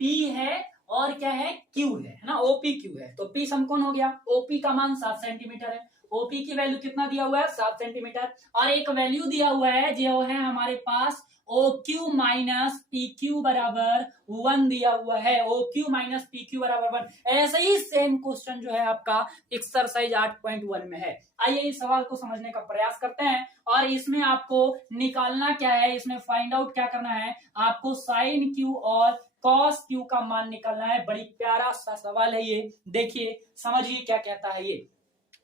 P है और क्या है, Q है ना, OPQ है। तो P समकोण हो गया। OP का मान 7 सेंटीमीटर है, OP की वैल्यू कितना दिया हुआ है 7 सेंटीमीटर, और एक वैल्यू दिया हुआ है जो है हमारे पास OQ माइनस PQ बराबर 1 दिया हुआ है। OQ माइनस PQ बराबर 1। ऐसे ही सेम क्वेश्चन जो है आपका एक्सरसाइज 8.1 में है। आइए इस सवाल को समझने का प्रयास करते हैं, और इसमें आपको निकालना क्या है, इसमें फाइंड आउट क्या करना है, आपको साइन Q और कॉस Q का मान निकालना है। बड़ी प्यारा सा सवाल है ये, देखिए समझिए क्या कहता है ये।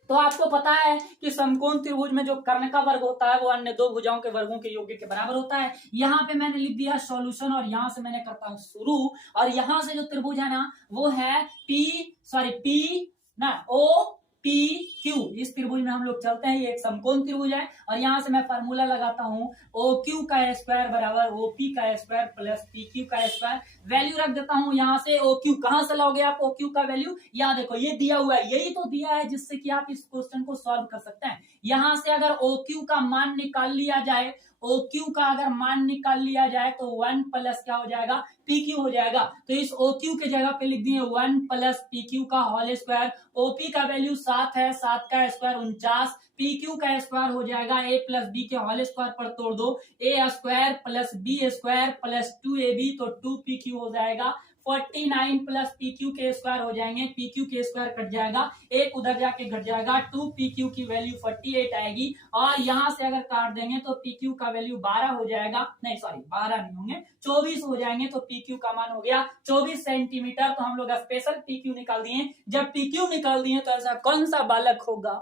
तो आपको पता है कि समकोण त्रिभुज में जो कर्ण का वर्ग होता है वो अन्य दो भुजाओं के वर्गों के योग के बराबर होता है। यहाँ पे मैंने लिख दिया सॉल्यूशन और यहाँ से मैंने करता हूं शुरू, और यहाँ से जो त्रिभुज है ना वो है पी ना ओ पी क्यू, इस त्रिभुज में हम लोग चलते हैं। ये एक समकोण त्रिभुज है और यहाँ से मैं फार्मूला लगाता हूँ ओ क्यू का स्क्वायर बराबर ओ पी का स्क्वायर प्लस पी क्यू का स्क्वायर। वैल्यू रख देता हूँ यहाँ से। ओ क्यू कहाँ से लाओगे आप ओ क्यू का वैल्यू? यहाँ देखो ये दिया हुआ है, यही तो दिया है जिससे कि आप इस क्वेश्चन को सॉल्व कर सकते हैं। यहाँ से अगर ओ क्यू का मान निकाल लिया जाए, ओ क्यू का अगर मान निकाल लिया जाए तो 1 प्लस क्या हो जाएगा? पी क्यू हो जाएगा। तो इस ओ क्यू के जगह पे लिख दिए 1 प्लस पी क्यू का होल स्क्वायर। ओपी का वैल्यू 7 है, 7 का स्क्वायर 49, पी क्यू का स्क्वायर हो जाएगा ए प्लस बी के होल स्क्वायर पर तोड़ दो, a square plus B square plus 2ab, तो 2 पी क्यू हो जाएगा। 49 प्लस पी क्यू के स्क्वायर हो जाएंगे, पी क्यू के स्क्वायर कट जाएगा, एक उधर जाके घट जाएगा, 2 पी क्यू की वैल्यू 48 आएगी। और यहाँ से अगर काट देंगे तो पी क्यू का वैल्यू 12 हो जाएगा, नहीं सॉरी 12 नहीं होंगे 24 हो जाएंगे। तो पी क्यू का मान हो गया 24 सेंटीमीटर। तो हम लोग स्पेशल पी क्यू निकाल दिए। जब पी क्यू निकाल दिए तो ऐसा कौन सा बालक होगा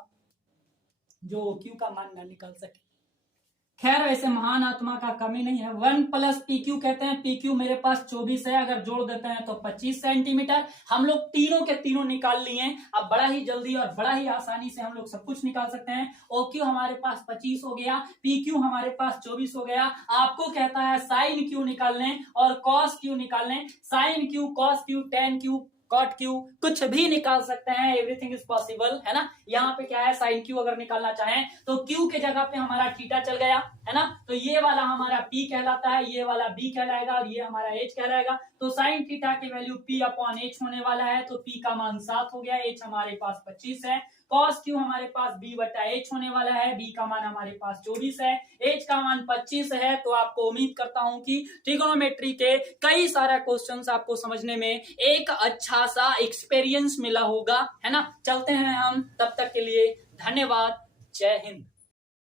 जो क्यू का मान न निकाल सके? खैर ऐसे महान आत्मा का कमी नहीं है। 1 प्लस पी क्यू कहते हैं, पी क्यू मेरे पास 24 है, अगर जोड़ देते हैं तो 25 सेंटीमीटर। हम लोग तीनों के तीनों निकाल लिए। अब बड़ा ही जल्दी और बड़ा ही आसानी से हम लोग सब कुछ निकाल सकते हैं। ओ क्यू हमारे पास 25 हो गया, पी क्यू हमारे पास 24 हो गया। आपको कहता है साइन क्यू निकाल लें और कॉस क्यू निकाल लें। Sine Q, cos Q, tan Q, cot Q, कुछ भी निकाल सकते हैं। एवरीथिंग इज पॉसिबल, है ना। यहाँ पे क्या है, साइन क्यू अगर निकालना चाहें तो क्यू के जगह पे हमारा थीटा चल गया, है ना। तो ये वाला हमारा पी कहलाता है, ये वाला बी कहलाएगा और ये हमारा एच कहलाएगा। तो साइन थीटा की वैल्यू पी अपॉन एच होने वाला है। तो पी का मान 7 हो गया, एच हमारे पास 25 है। कॉस क्यू हमारे पास बी बटा एच होने वाला है, बी का मान हमारे पास 24 है, एच का मान 25 है। तो आपको उम्मीद करता हूं कि ट्रिगोनोमेट्री के कई सारे क्वेश्चंस आपको समझने में एक अच्छा सा एक्सपीरियंस मिला होगा, है ना। चलते हैं हम, तब तक के लिए धन्यवाद, जय हिंद।